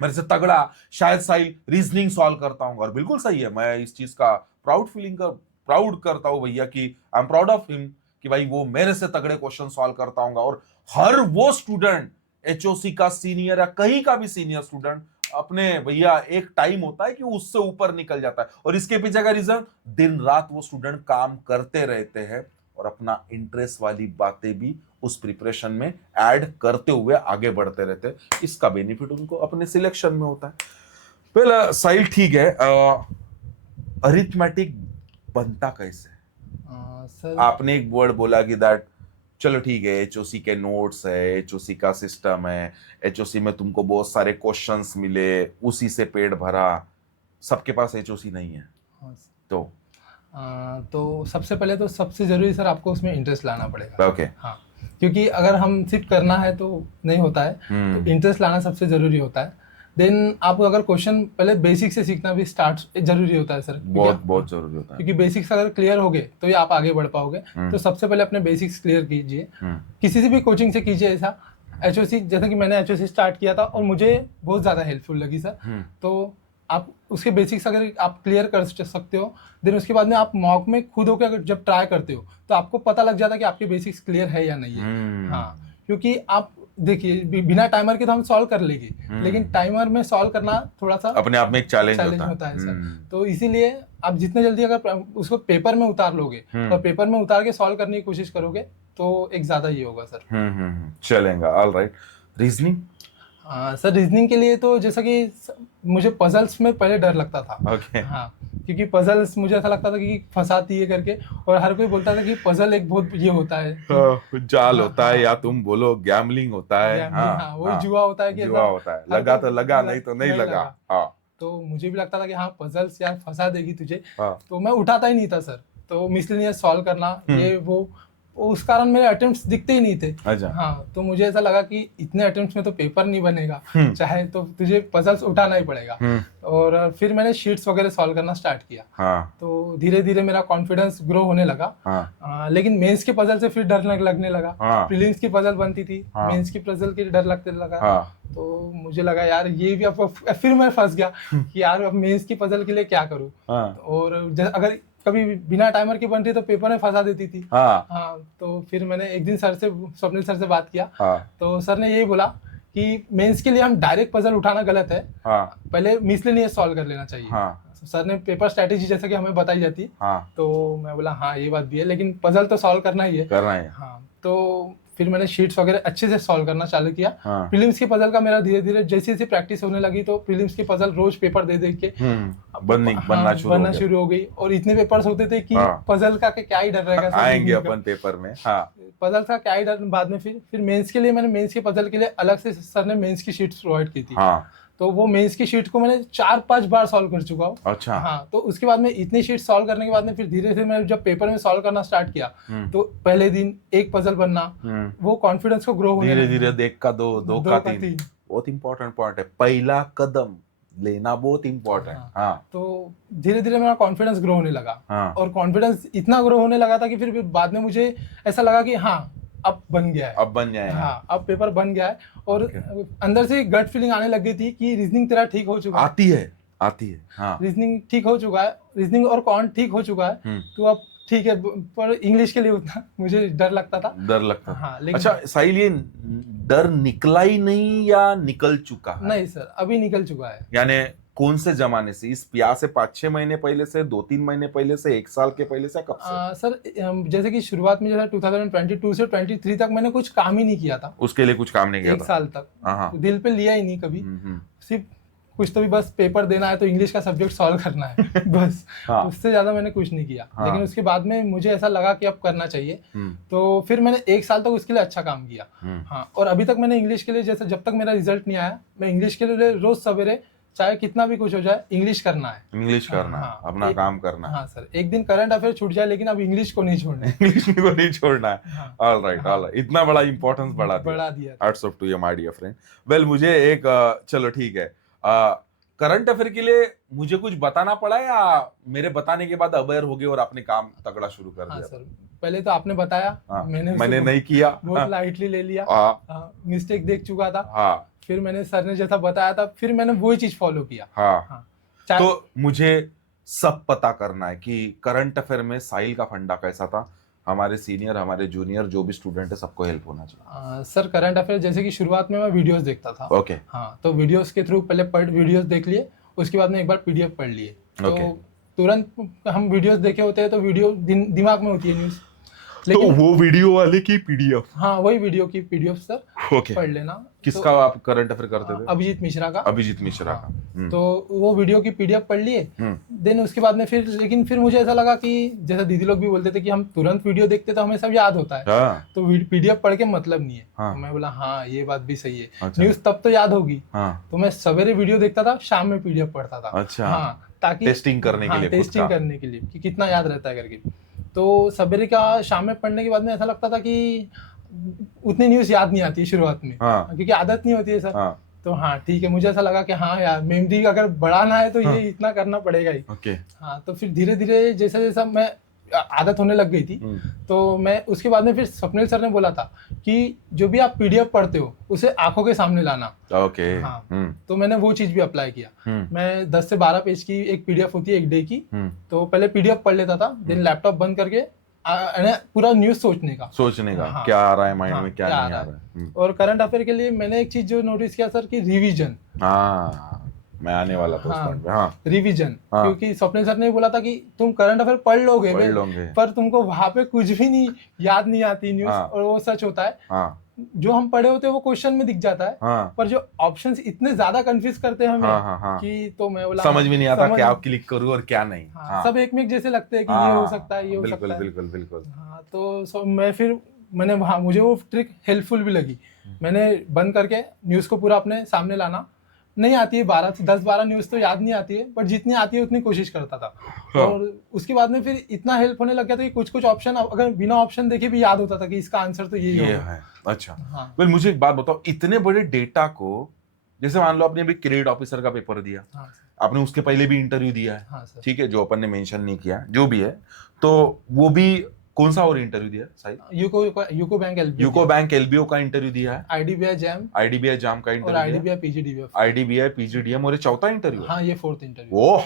मेरे से तगड़ा शायद साहिल रीजनिंग सॉल्व करता हूँ, और बिल्कुल सही है, मैं इस चीज का प्राउड करता हूँ भैया कि I am proud of him कि भाई वो मेरे से तगड़े क्वेश्चन सॉल्व करता हूँ। और हर वो स्टूडेंट एचओसी का सीनियर या कहीं का भी सीनियर स्टूडेंट अपने भैया एक टाइम होता है कि उससे ऊपर निकल जाता है, और इसके पीछे का रीजन दिन रात वो स्टूडेंट काम करते रहते हैं और अपना इंटरेस्ट वाली बातें भी उस प्रिपरेशन में ऐड करते हुए आगे बढ़ते रहते हैं। इसका बेनिफिट उनको अपने सिलेक्शन में होता है। पहला साहिल ठीक है, अरिथमेटिक बनता कैसे? सर आपने एक वर्ड बोला कि दैट, चलो ठीक है, एचओसी के नोट्स है, एचओसी का सिस्टम है, एचओसी में तुमको बहुत सारे क्वेश्चंस मिले, उसी से पेट भरा, सबके पास एचओसी नहीं है। हाँ, तो सबसे पहले तो सबसे जरूरी सर आपको उसमें इंटरेस्ट लाना पड़ेगा। ओके। हाँ, क्योंकि अगर हम सिर्फ करना है तो नहीं होता है, तो इंटरेस्ट लाना सबसे जरूरी होता है। देन आपको अगर क्वेश्चन पहले बेसिक से सीखना भी स्टार्ट जरूरी होता है सर, बहुत जरूरी होता है, क्योंकि बेसिक्स अगर क्लियर हो गए तो ही आप आगे बढ़ पाओगे। तो सबसे पहले अपने बेसिक्स क्लियर कीजिए, किसी से भी कोचिंग से कीजिए ऐसा। एचओसी, जैसे कि मैंने एचओसी स्टार्ट किया था और मुझे बहुत ज़्यादा हेल्पफुल लगी सर। तो आप उसके बेसिक्स अगर आप क्लियर कर सकते हो, देन उसके बाद में आप मॉक में खुद होकर अगर जब ट्राई करते हो तो आपको पता लग जाता है कि आपके बेसिक्स क्लियर है या नहीं है। हाँ, क्योंकि आप देखिए बिना टाइमर के तो हम सॉल्व कर लेंगे, लेकिन टाइमर में सॉल्व करना थोड़ा सा अपने आप में एक चैलेंज होता है सर। तो इसीलिए आप जितने जल्दी अगर उसको पेपर में उतार लोगे और पेपर में उतार के सॉल्व करने की कोशिश करोगे तो एक ज्यादा ही होगा सर। चलेगा। All right. Reasoning? Sir reasoning के लिए तो जैसा कि मुझे पजल्स में पहले डर लगता था। Okay. हाँ, क्योंकि पजल्स मुझे ऐसा लगता था कि फंसाती है करके, और हर कोई बोलता था कि पजल एक बहुत ये होता है, जाल होता है, या तुम बोलो गैम्बलिंग होता है। हाँ, वो जुआ होता है कि जुआ होता है, लगा तो लगा, नहीं तो नहीं लगा। हाँ, तो मुझे भी लगता था कि हाँ पजल्स यार फंसा देगी तुझे। हाँ, तो मैं उठाता ही नहीं था सर। तो मिसलेनियस सॉल्व करना ये वो उस कारण मेरे अटेम्प्ट्स दिखते ही नहीं थे। अच्छा। हाँ, तो मुझे ऐसा लगा कि इतने अटेम्प्ट्स में तो पेपर नहीं बनेगा, चाहे तो तुझे पजल्स उठाना ही पड़ेगा। और फिर मैंने शीट्स वगैरह सॉल्व करना स्टार्ट किया। हाँ, तो धीरे धीरे मेरा कॉन्फिडेंस ग्रो होने लगा। हाँ, लेकिन मेंस के पजल से फिर डर लगने लगा। हाँ, प्रीलिम्स की पजल बनती थी, मेंस की पजल के डर लगने लगा। तो मुझे लगा यार ये भी अब फिर मैं फंस गया कि यार अब मेंस की पजल के लिए क्या करूँ। और अगर कभी बिना टाइमर की बन रही तो पेपर में फंसा देती थी। हाँ, तो फिर मैंने एक दिन स्वप्निल सर से बात किया। तो सर ने यही बोला कि मेंस के लिए हम डायरेक्ट पजल उठाना गलत है, पहले मिसलेनियस सॉल्व कर लेना चाहिए। सर ने पेपर स्ट्रेटेजी जैसे कि हमें बताई जाती है। तो मैं बोला हाँ ये बात भी है, लेकिन पजल तो सॉल्व करना ही है। हाँ, तो फिर मैंने शीट्स वगैरह अच्छे से सॉल्व करना चालू किया। प्रीलिम्स की पजल का मेरा धीरे धीरे जैसे जैसे प्रैक्टिस होने लगी तो प्रीलिम्स की पजल रोज पेपर दे दे के बनना शुरू हो गई। और इतने पेपर्स होते थे कि पजल का क्या ही डर रहेगा, आएंगे अपन पेपर में। पजल का क्या ही डर। बाद में फिर मेंस के लिए मैंने मेंस के पजल के लिए अलग से सर ने मेंस की शीट्स प्रोवाइड की थी। तो वो मेंस की शीट को मैंने 4-5 बार सॉल्व कर चुका हूँ। अच्छा। हाँ, तो उसके बाद में इतनी शीट सॉल्व करने के बाद में फिर धीरे धीरे मैं जब पेपर में सॉल्व करना स्टार्ट किया तो पहले दिन एक पजल बनना, वो कॉन्फिडेंस को ग्रो होने धीरे धीरे एक का दो का तीन। बहुत इंपॉर्टेंट पॉइंट है, पहला कदम लेना बहुत इंपॉर्टेंट। हाँ, तो धीरे धीरे मेरा कॉन्फिडेंस ग्रो होने लगा। और कॉन्फिडेंस इतना ग्रो होने लगा था कि फिर बाद में मुझे ऐसा लगा कि हाँ अब बन गया है, अब बन जाएगा। हाँ, अब पेपर बन गया है। और अंदर से गट फीलिंग आने लग गई थी कि रीजनिंग तेरा ठीक हो चुका है। आती है। हाँ, रीजनिंग ठीक हो चुका है, रीजनिंग और कॉन्ट ठीक हो चुका है। तो अब ठीक है, पर इंग्लिश के लिए उतना मुझे डर लगता था। हाँ, लेकिन अच्छा साहिल, ये डर निकला ही नहीं या निकल चुका है? नहीं सर, अभी निकल चुका है। यानी कौन से जमाने से? इस प्यार से 5-6 महीने पहले से, 2-3 महीने पहले से, 1 साल के पहले से, कब से? सर जैसे कि शुरुआत में जैसा 2022 से 23 तक मैंने कुछ काम ही नहीं किया था। उसके लिए कुछ काम नहीं किया 1 साल तक दिल पे लिया ही नहीं कभी। सिर्फ कुछ तो भी बस पेपर देना है तो इंग्लिश का सब्जेक्ट सॉल्व करना है बस। उससे ज्यादा मैंने कुछ नहीं किया। लेकिन उसके बाद में मुझे ऐसा लगा कि अब करना चाहिए। तो फिर मैंने 1 साल तक उसके लिए अच्छा काम किया। हाँ, और अभी तक मैंने इंग्लिश के लिए, जैसे जब तक मेरा रिजल्ट नहीं आया, मैं इंग्लिश के लिए रोज सवेरे चाहे कितना भी कुछ हो जाए इंग्लिश करना है, अपना काम करना है। हाँ सर, एक दिन करंट अफेयर छूट जाए लेकिन अब इंग्लिश को नहीं छोड़ना है। इंग्लिश को नहीं छोड़ना है। ऑल राइट, इतना बड़ा इंपॉर्टेंस बढ़ा दिया। Hats off to you my dear friend. Well, मुझे एक चलो ठीक है, करंट अफेयर के लिए मुझे कुछ बताना पड़ा या मेरे बताने के बाद अवेयर हो गए और आपने काम तगड़ा शुरू कर दिया? सर, पहले तो आपने बताया, मैंने नहीं किया, बहुत लाइटली ले लिया, मिस्टेक देख चुका था। फिर मैंने सर ने जैसा बताया था फिर मैंने वही चीज फॉलो किया। हाँ। तो मुझे सब पता करना है कि करंट अफेयर में साहिल का फंडा कैसा था, हमारे सीनियर हमारे जूनियर जो भी स्टूडेंट है सबको हेल्प होना चाहिए। सर करंट अफेयर जैसे कि शुरुआत में मैं वीडियोस देखता था। ओके। हाँ, तो वीडियोस के थ्रू पहले वीडियोस देख लिए, उसके बाद में एक बार पीडीएफ पढ़ लिए। तो तुरंत हम वीडियोस देखे होते हैं तो वीडियो दिमाग में होती है न्यूज, लेकिन तो वो वीडियो वाले की पीडीएफ, हाँ वही वीडियो की पीडीएफ सर ओके। पढ़ लेना। किसका आप करंट अफेयर करते थे? अभिजीत मिश्रा का। अभिजीत मिश्रा का। तो वो वीडियो की पीडीएफ पढ़ लिए, देन उसके बाद में फिर मुझे ऐसा लगा कि जैसा दीदी लोग भी बोलते थे कि हम तुरंत वीडियो देखते तो हमें सब याद होता है, तो पीडीएफ पढ़ के मतलब नहीं है। तो मैं बोला हाँ ये बात भी सही है, न्यूज तब तो याद होगी। तो मैं सवेरे वीडियो देखता था, शाम में पीडीएफ पढ़ता था। हाँ, ताकि टेस्टिंग करने के लिए कि कितना याद रहता है करके। तो सवेरे का शाम में पढ़ने के बाद में ऐसा लगता था कि उतनी न्यूज याद नहीं आती है शुरुआत में, क्योंकि आदत नहीं होती है सर। तो हाँ ठीक है, मुझे ऐसा लगा कि हाँ यार मेमोरी अगर बढ़ाना है तो ये इतना करना पड़ेगा ही। हाँ, तो फिर धीरे धीरे जैसा जैसा मैं आदत होने लग गई थी, तो मैं उसके बाद में फिर स्वप्निल सर ने बोला था कि जो भी आप पीडीएफ पढ़ते हो उसे आंखों के सामने लाना। हाँ, तो मैंने वो चीज भी अप्लाई किया। मैं 10 से 12 पेज की एक पीडीएफ होती है एक डे की, तो पहले पीडीएफ पढ़ लेता था, देन लैपटॉप बंद करके पूरा न्यूज सोचने का हाँ, क्या आ रहा है माइंड में, क्या नहीं आ रहा है। और करंट अफेयर के लिए मैंने एक चीज जो नोटिस किया सर कि रिवीजन। मैं आने वाला था उस पॉइंट पे। रिवीजन, क्योंकि स्वप्निल सर ने बोला था कि तुम करंट अफेयर पढ़ लोगे पर तुमको वहां पे कुछ भी नहीं याद नहीं आती न्यूज। और वो सच होता है, जो हम पढ़े होते हैं वो क्वेश्चन में दिख जाता है, पर जो ऑप्शंस इतने ज्यादा कंफ्यूज करते हैं हमें कि तो मैं बोला समझ में नहीं आता क्या क्लिक करूं और क्या नहीं। सब एक में जैसे लगते हैं कि ये हो सकता है, ये हो सकता है। बिल्कुल। हाँ, तो मैंने वहाँ मुझे वो ट्रिक हेल्पफुल भी लगी। मैंने बंद करके न्यूज को पूरा अपने सामने लाना, नहीं आती है 10-12 न्यूज तो याद नहीं आती है, पर जितनी आती है उतनी कोशिश करता था। और उसके बाद में फिर इतना हेल्प होने लग गया था कि कुछ ऑप्शन अगर बिना ऑप्शन देखे भी याद होता था कि इसका आंसर तो यही है। अच्छा, वेल मुझे एक बात बताओ, इतने बड़े डेटा को, जैसे मान लो आपने अभी क्रेडिट ऑफिसर का पेपर दिया, आपने उसके पहले भी इंटरव्यू दिया है, ठीक है, जो अपन ने मेंशन नहीं किया, जो भी है, तो वो भी कौन सा और इंटरव्यू दिया साहिल? यूको बैंक एलबीओ का इंटरव्यू दिया है, आईडीबीआई जैम का इंटरव्यू, और आईडीबीआई पीजीडीएम, और ये चौथा इंटरव्यू। हाँ, ये 4th इंटरव्यू। ओह,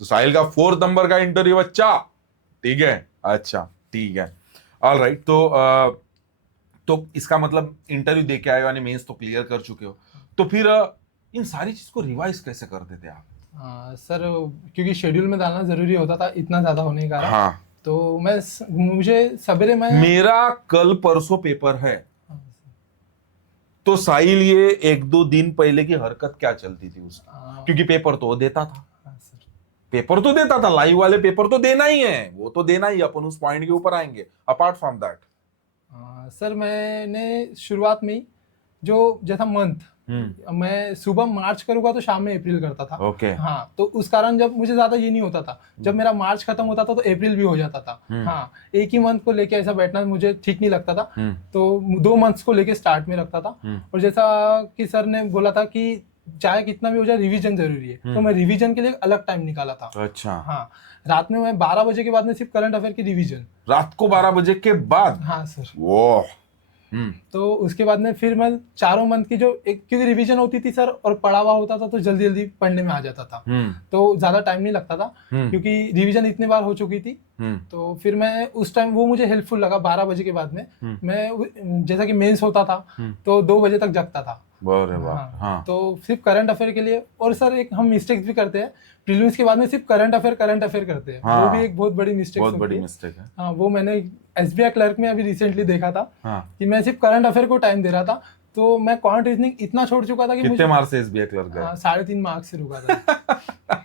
तो साहिल का 4th नंबर का इंटरव्यू बच्चा, ठीक है। अच्छा, ठीक है, ऑलराइट। तो इसका मतलब इंटरव्यू दे के आए हो, यानी मेंस तो क्लियर कर चुके हो, तो फिर इन सारी चीज को रिवाइज कैसे करते थे आप? सर, क्योंकि शेड्यूल में डालना जरूरी होता था इतना ज्यादा होने के कारण। हाँ, तो मुझे सवेरे मेरा कल परसों पेपर है, तो साहिल ये 1-2 दिन पहले की हरकत क्या चलती थी उसकी? क्योंकि पेपर तो देता था, लाइव वाले पेपर तो देना ही है, वो तो देना ही, अपन उस पॉइंट के ऊपर आएंगे। अपार्ट फ्रॉम दैट सर, मैंने शुरुआत में जो जैसा मंथ मैं सुबह मार्च करूंगा तो शाम में अप्रैल करता था। हाँ, तो उस कारण जब मुझे ज्यादा ये नहीं होता था, जब मेरा मार्च खत्म होता था तो अप्रैल भी हो जाता था। हाँ, एक ही मंथ को लेके ऐसा बैठना मुझे ठीक नहीं लगता था, तो 2 मंथ्स को लेके स्टार्ट में रखता था। और जैसा कि सर ने बोला था कि चाहे कितना भी हो जाए रिवीजन जरूरी है, तो मैं रिवीजन के लिए अलग टाइम निकाला था। अच्छा। हाँ, रात में मैं 12 बजे के बाद में सिर्फ करंट अफेयर की रिवीजन। रात को 12 बजे के बाद? हाँ सर। वो तो उसके बाद में फिर मैं 4 मंथ की जो क्योंकि रिवीजन होती थी सर और पढ़ा हुआ होता था तो जल्दी जल्दी पढ़ने में आ जाता था, तो ज्यादा टाइम नहीं लगता था, क्योंकि रिवीजन इतने बार हो चुकी थी। तो फिर मैं उस टाइम वो मुझे हेल्पफुल लगा। 12 बजे के बाद में मैं जैसा कि मेंस होता था तो 2 बजे तक जगता था। हाँ, तो सिर्फ करंट अफेयर के लिए। और सर एक हम मिस्टेक्स भी करते हैं, प्रीलिम्स के बाद में सिर्फ करंट अफेयर करते हैं। वो भी एक बहुत बड़ी मिस्टेक है। हाँ, वो मैंने एसबीआई क्लर्क में अभी रिसेंटली देखा था कि मैं सिर्फ करंट अफेयर को टाइम दे रहा था, तो मैं क्वांट रीजनिंग इतना छोड़ चुका था कि कितने मार्क्स से एसबीआई क्लर्क गए? 3.5 मार्क्स से रुका था।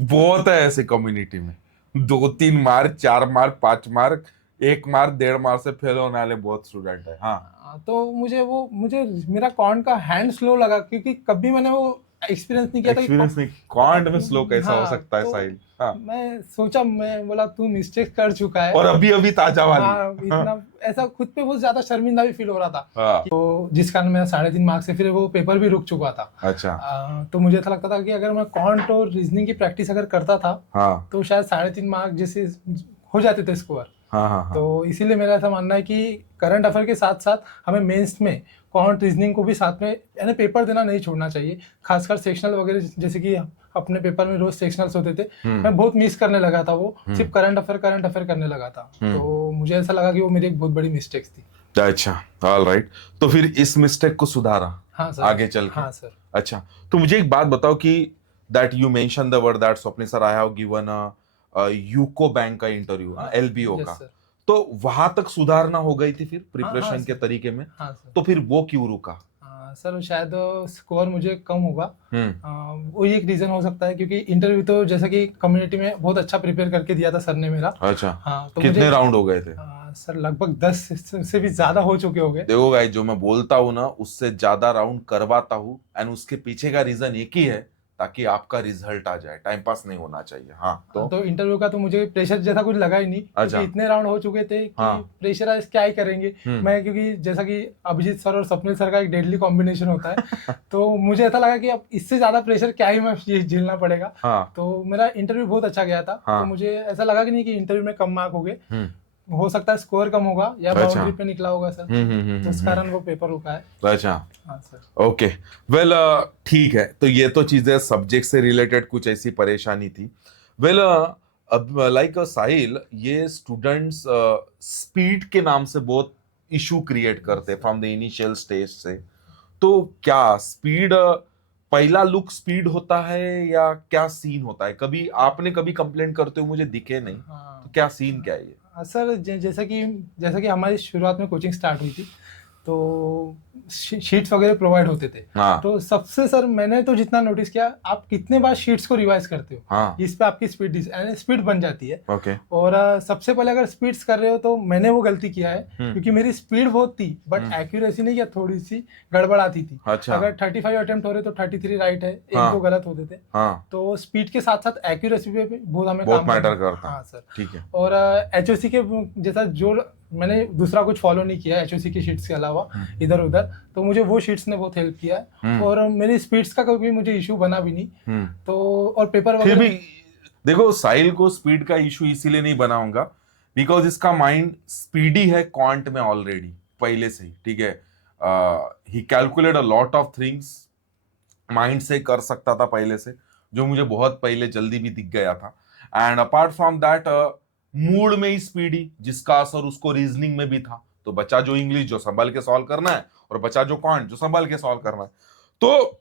बहुत है ऐसे कम्युनिटी में, 2-3 mark, 4 mark, 5 mark, 1 mark, 1.5 mark से फेल होने वाले बहुत स्टूडेंट है। हाँ, तो मुझे मेरा क्वांट का हैंड स्लो लगा, क्योंकि कभी मैंने वो एक्सपीरियंस नहीं किया था। क्वांट में स्लो कैसा हो सकता है साहिल? मैं सोचा, मैं बोला तू मिस्टेक कर चुका है और अभी ताजा वाली। इतना ऐसा खुद पे बहुत ज्यादा शर्मिंदा भी फील हो रहा था। तो जिस कारण मेरा 3.5 मार्क्स से फिर वो पेपर भी रुक चुका था। अच्छा। तो मुझे ऐसा लगता था कि अगर मैं क्वांट और रीजनिंग की प्रैक्टिस अगर करता था तो शायद 3.5 मार्क्स जैसे हो जाते थे स्कोर। तो इसीलिए मेरा ऐसा मानना है कि करंट अफेयर के साथ साथ हमें मेंस में क्वांट रीजनिंग को भी साथ में यानी पेपर देना नहीं छोड़ना चाहिए, खासकर सेक्शनल वगैरह, जैसे कि अपने पेपर में रोज सेक्शनल्स होते थे, मैं बहुत मिस करने लगा था वो, सिर्फ करंट अफेयर करने लगा था। तो मुझे ऐसा लगा कि वो मेरी एक बहुत बड़ी मिस्टेक्स थी। अच्छा, ऑल राइट। तो फिर इस मिस्टेक को सुधारा हाँ सर, आगे चल के? हाँ सर। अच्छा, तो मुझे एक बात बताओ कि that you mention the word that Swapnil sir I have given a UCO bank का इंटरव्यू, एलबीओ का, सर। तो वहां तक सुधारना हो गई थी फिर प्रिपरेशन हाँ के सर। तरीके में? हाँ सर। तो फिर वो क्यों रुका? सर शायद स्कोर मुझे कम होगा, वो एक रीजन हो सकता है, क्योंकि इंटरव्यू तो जैसा कि कम्युनिटी में बहुत अच्छा प्रिपेयर करके दिया था सर ने मेरा। अच्छा, हाँ, तो कितने राउंड हो गए थे? सर लगभग 10 से भी ज्यादा हो चुके होंगे। देखो गाइस, जो मैं बोलता हूँ ना उससे ज्यादा राउंड करवाता हूँ, एंड उसके पीछे का रीजन एक ही है, ताकि आपका रिजल्ट आ जाए, टाइम पास नहीं होना चाहिए। हाँ, तो इंटरव्यू का तो मुझे प्रेशर जैसा कुछ लगा ही नहीं, अच्छा, क्योंकि इतने राउंड हो चुके थे कि प्रेशराइज क्या ही करेंगे। मैं क्योंकि जैसा कि अभिजीत सर और स्वप्निल सर का एक डेडली कॉम्बिनेशन होता है तो मुझे ऐसा लगा कि अब इससे ज्यादा प्रेशर क्या ही मैं झेलना पड़ेगा। तो मेरा इंटरव्यू बहुत अच्छा गया था। तो मुझे ऐसा लगा कि नहीं कि इंटरव्यू में कम मार्क हो गए, हो सकता है स्कोर कम होगा या बाउंड्री पे निकला होगा सर, तो इस कारण वो पेपर रुका है। अच्छा, हाँ सर। ओके, वेल ठीक है। तो ये तो चीजें सब्जेक्ट से रिलेटेड कुछ ऐसी परेशानी थी। वेल अब लाइक साहिल, ये स्टूडेंट्स स्पीड के नाम से बहुत इशू क्रिएट करते फ्रॉम द इनिशियल स्टेज से। तो क्या स्पीड, पहला लुक स्पीड होता है या क्या सीन होता है? कभी आपने कभी कंप्लेंट करते हुए मुझे दिखे नहीं, तो क्या सीन क्या है ये? सर जैसा कि हमारी शुरुआत में कोचिंग स्टार्ट हुई थी, तो शीट्स वगैरह प्रोवाइड होते थे। तो सबसे सर मैंने तो जितना नोटिस किया, आप कितने बार शीट्स को रिवाइज करते हो, इस पे आपकी स्पीड बन जाती है। और सबसे पहले अगर स्पीड्स कर रहे हो तो मैंने वो गलती किया है, क्योंकि मेरी स्पीड बहुत थी बट एक्यूरेसी नहीं, या थोड़ी सी गड़बड़ आती थी। अगर 35 अटेम्प्ट हो रहे तो 33 राइट है, एक दो गलत होते थे। तो स्पीड के साथ साथ एक्यूरेसी पे भी बहुत हमें काम मैटर करता है। हाँ सर, ठीक है। और एचओसी के जैसा जो मैंने दूसरा कुछ फॉलो नहीं किया एचओसी की शीट्स के अलावा इधर उधर, तो मुझे वो शीट्स ने बहुत हेल्प किया है। और मेरी स्पीड्स का कभी मुझे इशू बना भी नहीं। तो और पेपर फिर भी देखो, साहिल को स्पीड का इशू इसीलिए नहीं बना होगा बिकॉज इसका माइंड स्पीडी है क्वांट में ऑलरेडी पहले से ही। ठीक है, he calculate a lot of things, mind से कर सकता था पहले से, जो मुझे बहुत पहले जल्दी भी दिख गया था। And apart from that mood में ही स्पीडी, जिसका असर उसको रीजनिंग में भी था। तो बच्चा जो इंग्लिश जो संभल के सॉल्व करना है, और बच्चा जो क्वांट जो संभल के सॉल्व करना है। तो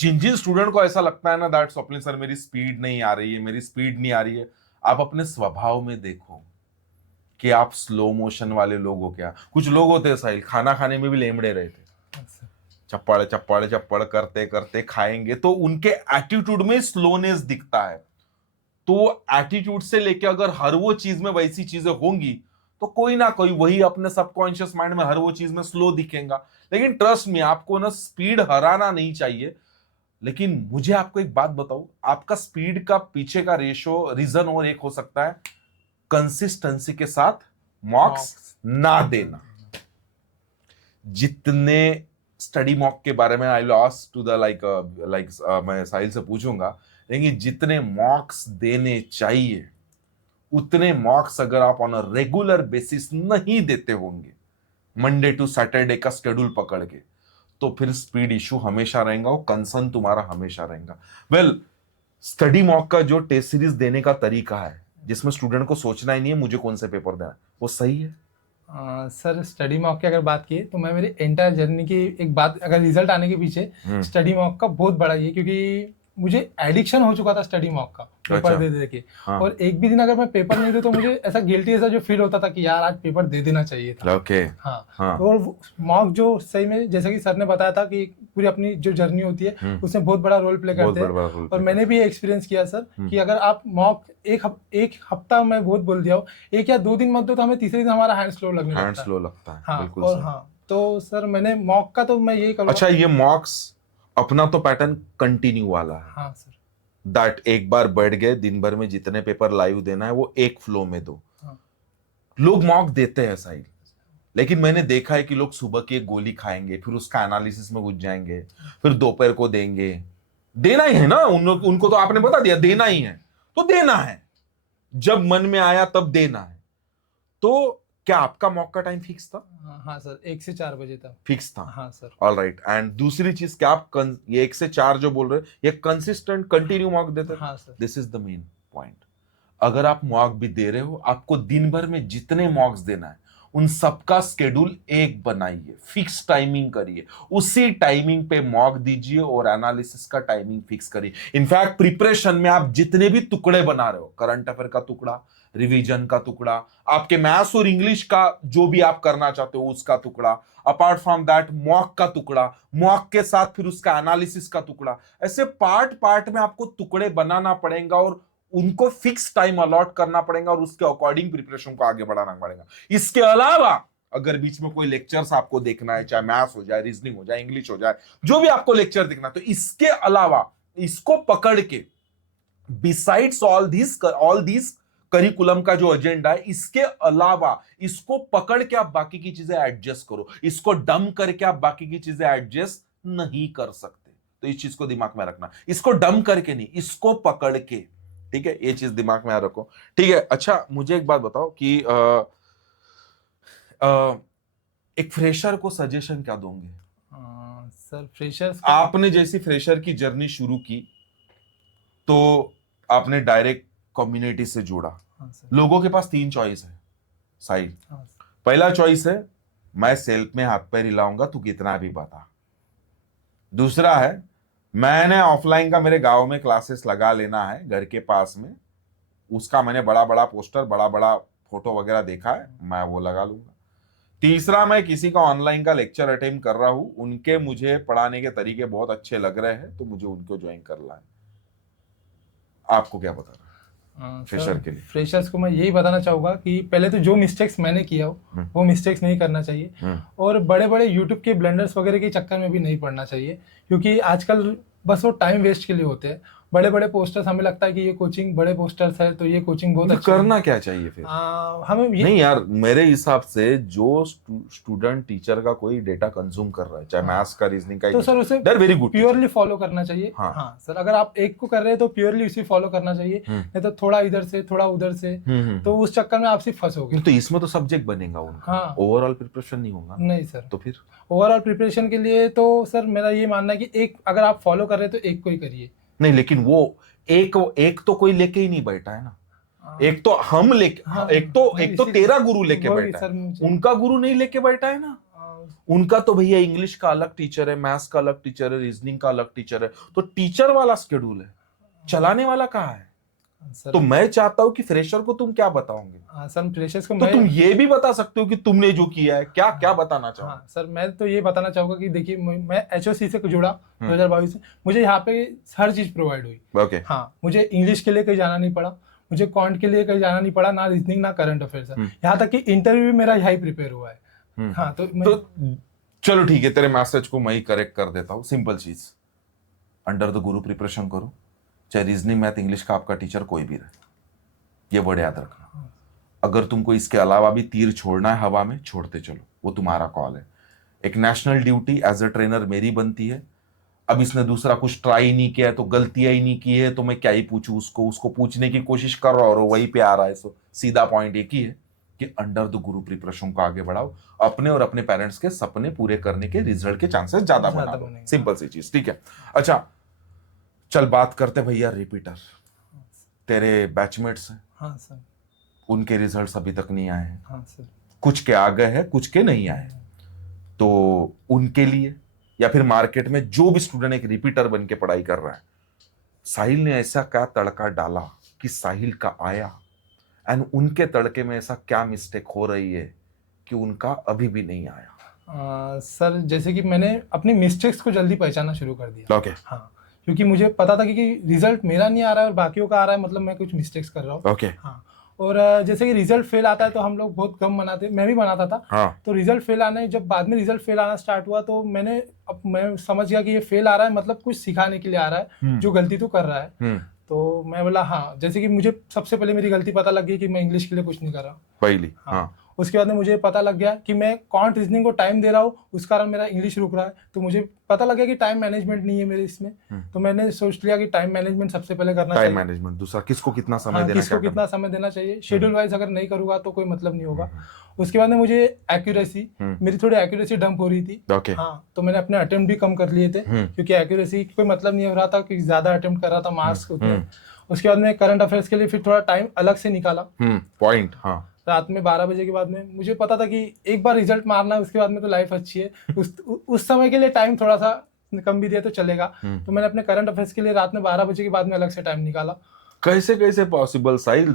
जिन जिन स्टूडेंट को ऐसा लगता है ना दैट स्वप्निल सर मेरी स्पीड नहीं आ रही है, मेरी स्पीड नहीं आ रही है, आप अपने स्वभाव में देखो कि आप स्लो मोशन वाले लोग हो क्या। कुछ लोग होते हैं साहिल, खाना खाने में भी लेमड़े रहते, चप्पड़ चप्पड़ चप्पड़ करते करते खाएंगे, तो उनके एटीट्यूड में स्लोनेस दिखता है। तो एटीट्यूड से लेके अगर हर वो चीज में वैसी चीजें होंगी, तो कोई ना कोई वही अपने सबकॉन्शियस माइंड में हर वो चीज में स्लो दिखेगा। लेकिन ट्रस्ट में आपको ना स्पीड हराना नहीं चाहिए। लेकिन मुझे आपको एक बात बताऊं, आपका स्पीड का पीछे का रेशो रीजन और एक हो सकता है, कंसिस्टेंसी के साथ मॉक्स ना देना। जितने स्टडी मॉक के बारे में I will ask to the like मैं साहिल से पूछूंगा, लेकिन जितने मॉक्स देने चाहिए उतने मॉक्स अगर आप ऑन अ रेगुलर बेसिस नहीं देते होंगे, मंडे टू सैटरडे का शेड्यूल पकड़ के, तो फिर स्पीड इशू हमेशा रहेगा और कंसर्न तुम्हारा हमेशा रहेगा। वेल, स्टडी मॉक का जो टेस्ट सीरीज देने का तरीका है, जिसमें स्टूडेंट को सोचना ही नहीं है मुझे कौन से पेपर देना है, वो सही है? सर स्टडी मॉक की अगर बात की तो मैं मेरी एंटायर जर्नी की एक बात, अगर रिजल्ट आने के पीछे स्टडी मॉक का बहुत बड़ा ये, क्योंकि मुझे एडिक्शन हो चुका था स्टडी मॉक का पेपर दे दे के। और एक भी दिन अगर मैं पेपर नहीं दूं तो मुझे ऐसा गिल्टी ऐसा जो फील होता था कि यार आज पेपर दे देना चाहिए था। हाँ। और मॉक जो सही में जैसे कि सर ने बताया था कि पूरी अपनी जो जर्नी होती है उसमें बहुत बड़ा रोल प्ले करते हैं। और मैंने भी एक्सपीरियंस किया सर कि अगर आप मॉक एक हफ्ता मैं बहुत बोल दिया हूँ, 1 या 2 दिन मत दो तो हमें तीसरे दिन हमारा हैंड स्लो लगता है। हाँ, और हाँ, तो सर मैंने मॉक का तो मैं यही करूँगा। अच्छा, ये मॉक्स अपना तो पैटर्न कंटिन्यू वाला है। हाँ सर, दैट एक बार बैठ गए, दिन भर में जितने पेपर लाइव देना है वो एक फ्लो में दो। लोग मॉक देते हैं साहिल, लेकिन मैंने देखा है कि लोग सुबह की एक गोली खाएंगे, फिर उसका एनालिसिस में घुस जाएंगे, फिर दोपहर को देंगे। देना ही है ना उनको तो आपने बता दिया देना ही है, तो देना है, जब मन में आया तब देना है। तो क्या आपका मॉक का टाइम फिक्स था? हाँ सर, 1 से 4 बजे तक फिक्स था। हाँ सर। All right. एंड दूसरी चीज, क्या आप ये 1 से 4 जो बोल रहे हैं, ये कंसिस्टेंट कंटिन्यू मॉक देते? हाँ sir. This is the main point. अगर आप मॉक भी दे रहे हो, आपको दिन भर में जितने मॉक्स देना है उन सबका स्केड्यूल एक बनाइए, फिक्स टाइमिंग करिए, उसी टाइमिंग पे मॉक दीजिए और एनालिसिस का टाइमिंग फिक्स करिए। इनफैक्ट प्रिपरेशन में आप जितने भी टुकड़े बना रहे हो, करंट अफेयर का टुकड़ा, रिवीजन का टुकड़ा, आपके मैथ्स और इंग्लिश का जो भी आप करना चाहते हो उसका टुकड़ा, अपार्ट फ्रॉम दैट मॉक का टुकड़ा, मॉक के साथ फिर उसका एनालिसिस का टुकड़ा, ऐसे पार्ट पार्ट में आपको टुकड़े बनाना पड़ेगा और उनको फिक्स टाइम अलॉट करना पड़ेगा और उसके अकॉर्डिंग प्रिपरेशन को आगे बढ़ाना पड़ेगा। इसके अलावा अगर बीच में कोई लेक्चर्स आपको देखना है, चाहे मैथ्स हो जाए, रीजनिंग हो जाए, इंग्लिश हो जाए, जो भी आपको लेक्चर देखना, तो इसके अलावा इसको पकड़ के बिसाइड्स ऑल दिस करिकुलम का जो एजेंडा है, इसके अलावा इसको पकड़ के आप बाकी की चीजें एडजस्ट करो, इसको डम करके आप बाकी की चीजें एडजस्ट नहीं कर सकते। तो इस चीज को दिमाग में रखना, इसको डम करके नहीं, इसको पकड़ के, ठीक है? ये चीज दिमाग में रखो, ठीक है? अच्छा, मुझे एक बात बताओ कि एक फ्रेशर को सजेशन क्या दोगे? सर फ्रेशर्स, आपने जैसी फ्रेशर की जर्नी शुरू की तो आपने डायरेक्ट कम्युनिटी से जुड़ा। लोगों के पास 3 चॉइस है साहिल। पहला चॉइस है, मैं सेल्फ में हाथ पैर हिलाऊंगा, तू कितना भी बता। दूसरा है, मैंने ऑफलाइन का मेरे गांव में क्लासेस लगा लेना है घर के पास में, उसका मैंने बड़ा बड़ा पोस्टर, बड़ा बड़ा फोटो वगैरह देखा है, मैं वो लगा लूंगा। तीसरा, मैं किसी का ऑनलाइन का लेक्चर अटेंड कर रहा हूं, उनके मुझे पढ़ाने के तरीके बहुत अच्छे लग रहे हैं, तो मुझे उनको ज्वाइन करना है। आपको क्या बता रहा है फ्रेशर के लिए? फ्रेशर्स को मैं यही बताना चाहूंगा कि पहले तो जो मिस्टेक्स मैंने किया हो वो मिस्टेक्स नहीं करना चाहिए, और बड़े बड़े यूट्यूब के ब्लेंडर्स वगैरह के चक्कर में भी नहीं पड़ना चाहिए, क्योंकि आजकल बस वो टाइम वेस्ट के लिए होते हैं। बड़े बड़े पोस्टर्स, हमें लगता है कि ये कोचिंग बड़े पोस्टर्स है तो ये कोचिंग बहुत अच्छी करना क्या चाहिए फिर? हमें नहीं यार, मेरे हिसाब से जो स्टूडेंट टीचर का कोई डेटा कंज्यूम कर रहा है, चाहे मैथ्स का, रीजनिंग का, तो सर उसे वेरी गुड, प्योरली फॉलो करना चाहिए। हाँ सर, अगर आप एक को कर रहे हैं तो प्योरली उसी फॉलो करना चाहिए, नहीं तो थोड़ा इधर से थोड़ा उधर से, तो उस चक्कर में आप सिर्फ फंसोगे। तो इसमें तो सब्जेक्ट बनेगा उनका, हाँ, ओवरऑल प्रिपरेशन नहीं होगा। नहीं सर, तो फिर ओवरऑल प्रिपरेशन के लिए तो सर मेरा ये मानना है कि एक अगर आप फॉलो कर रहे हैं तो एक को ही करिए। नहीं, लेकिन वो एक तो कोई लेके ही नहीं बैठा है ना, एक तो हम लेके, एक तो तेरा गुरु लेके बैठा है, उनका गुरु नहीं लेके बैठा है ना। उनका तो भैया इंग्लिश का अलग टीचर है, मैथ्स का अलग टीचर है, रीजनिंग का अलग टीचर है, तो टीचर वाला शेड्यूल है, चलाने वाला कहाँ है? तो मैं चाहता हूं कि फ्रेशर को तुम क्या बताओगे? सर फ्रेशर्स को तो तुम ये भी बता सकते हो कि तुमने जो किया है क्या क्या बताना चाहो। सर मैं तो ये बताना चाहूंगा कि देखिए, मैं HOC से जुड़ा 2022 से, मुझे यहाँ पे हर चीज प्रोवाइड हुई। ओके। हाँ, मुझे इंग्लिश के लिए कहीं जाना नहीं पड़ा, मुझे क्वांट के लिए कहीं जाना नहीं पड़ा, ना रीजनिंग ना करंट अफेयर सर, यहाँ तक कि इंटरव्यू भी मेरा यही प्रिपेयर हुआ है। हाँ तो चलो ठीक है, तेरे मैसेज को मैं ही करेक्ट कर देता हूँ। सिंपल चीज, अंडर द गुरु प्रिपरेशन करो, चाहे रीजनिंग, मैथ, इंग्लिश का आपका टीचर कोई भी रहे, ये वर्ड याद रखना। अगर तुमको इसके अलावा भी तीर छोड़ना है हवा में, छोड़ते चलो, वो तुम्हारा कॉल है। एक national duty as a trainer मेरी बनती है। अब इसने दूसरा कुछ ट्राई नहीं किया है, तो गलतियां ही नहीं की है, तो मैं क्या ही पूछूं उसको पूछने की कोशिश कर रहा और वहीं पे आ रहा है। सो सीधा पॉइंट एक ही है कि अंडर द गुरु प्रिपरेशन को आगे बढ़ाओ, अपने और अपने पेरेंट्स के सपने पूरे करने के रिजल्ट के चांसेस ज्यादा बढ़ाओ। सिंपल सी चीज, ठीक है? अच्छा चल बात करते भैया रिपीटर, तेरे बैचमेट्स हैं। हाँ सर। उनके रिजल्ट्स अभी तक नहीं आए हैं। हाँ सर। कुछ के आ गए हैं, कुछ के नहीं आए। तो उनके लिए या फिर मार्केट में जो भी स्टूडेंट एक रिपीटर बन के पढ़ाई कर रहा है, साहिल ने ऐसा क्या तड़का डाला कि साहिल का आया, एंड उनके तड़के में ऐसा क्या मिस्टेक हो रही है कि उनका अभी भी नहीं आया? सर जैसे कि मैंने अपनी मिस्टेक्स को जल्दी पहचानना शुरू कर दिया। ओके। हाँ, क्योंकि मुझे पता था कि रिजल्ट मेरा नहीं आ रहा है और बाकियों का आ रहा है, मतलब मैं कुछ मिस्टेक्स कर रहा हूँ। ओके। हाँ, और जैसे कि रिजल्ट फेल आता है तो हम लोग बहुत कम मनाते, मैं भी मनाता था। हाँ। तो रिजल्ट फेल आने, जब बाद में रिजल्ट फेल आना स्टार्ट हुआ तो मैं समझ गया कि ये फेल आ रहा है, मतलब कुछ सिखाने के लिए आ रहा है, जो गलती तो कर रहा है। तो मैं बोला हाँ, जैसे कि मुझे सबसे पहले मेरी गलती पता लग गई कि मैं इंग्लिश के लिए कुछ नहीं कर रहा पहली। हाँ। उसके बाद में मुझे पता लग गया कि मैं क्वांट रीजनिंग को टाइम दे रहा हूँ, उस कारण मेरा इंग्लिश रुक रहा है। तो मुझे पता लग गया कि टाइम मैनेजमेंट नहीं है मेरे इसमें। तो मैंने सोच लिया कि टाइम मैनेजमेंट सबसे पहले करना चाहिए। टाइम मैनेजमेंट, दूसरा किसको कितना समय हाँ, देना, किसको क्या कितना समय देना चाहिए, शेड्यूल वाइज अगर नहीं करूंगा तो कोई मतलब नहीं होगा। उसके बाद में मुझे एक्यूरेसी, मेरी थोड़ी एक्यूरेसी डंप हो रही थी। हाँ, तो मैंने अपने अटेम्प्ट भी कम कर लिए थे, क्योंकि एक्यूरेसी कोई मतलब नहीं हो रहा था कि ज्यादा अटेम्प्ट कर रहा था, मार्क्स उतने। उसके बाद में करंट अफेयर्स के लिए फिर थोड़ा टाइम अलग से निकाला, पॉइंट। हाँ, रात में 12 बजे के बाद में मुझे पता था कि एक बार रिजल्ट मारना है, उसके बाद में तो लाइफ अच्छी है। उस समय के लिए टाइम थोड़ा सा कम भी दिया तो चलेगा। तो मैंने अपने करंट अफेयर्स के लिए रात में 12 बजे के बाद में अलग से टाइम निकाला। कैसे कैसे पॉसिबल साहिल?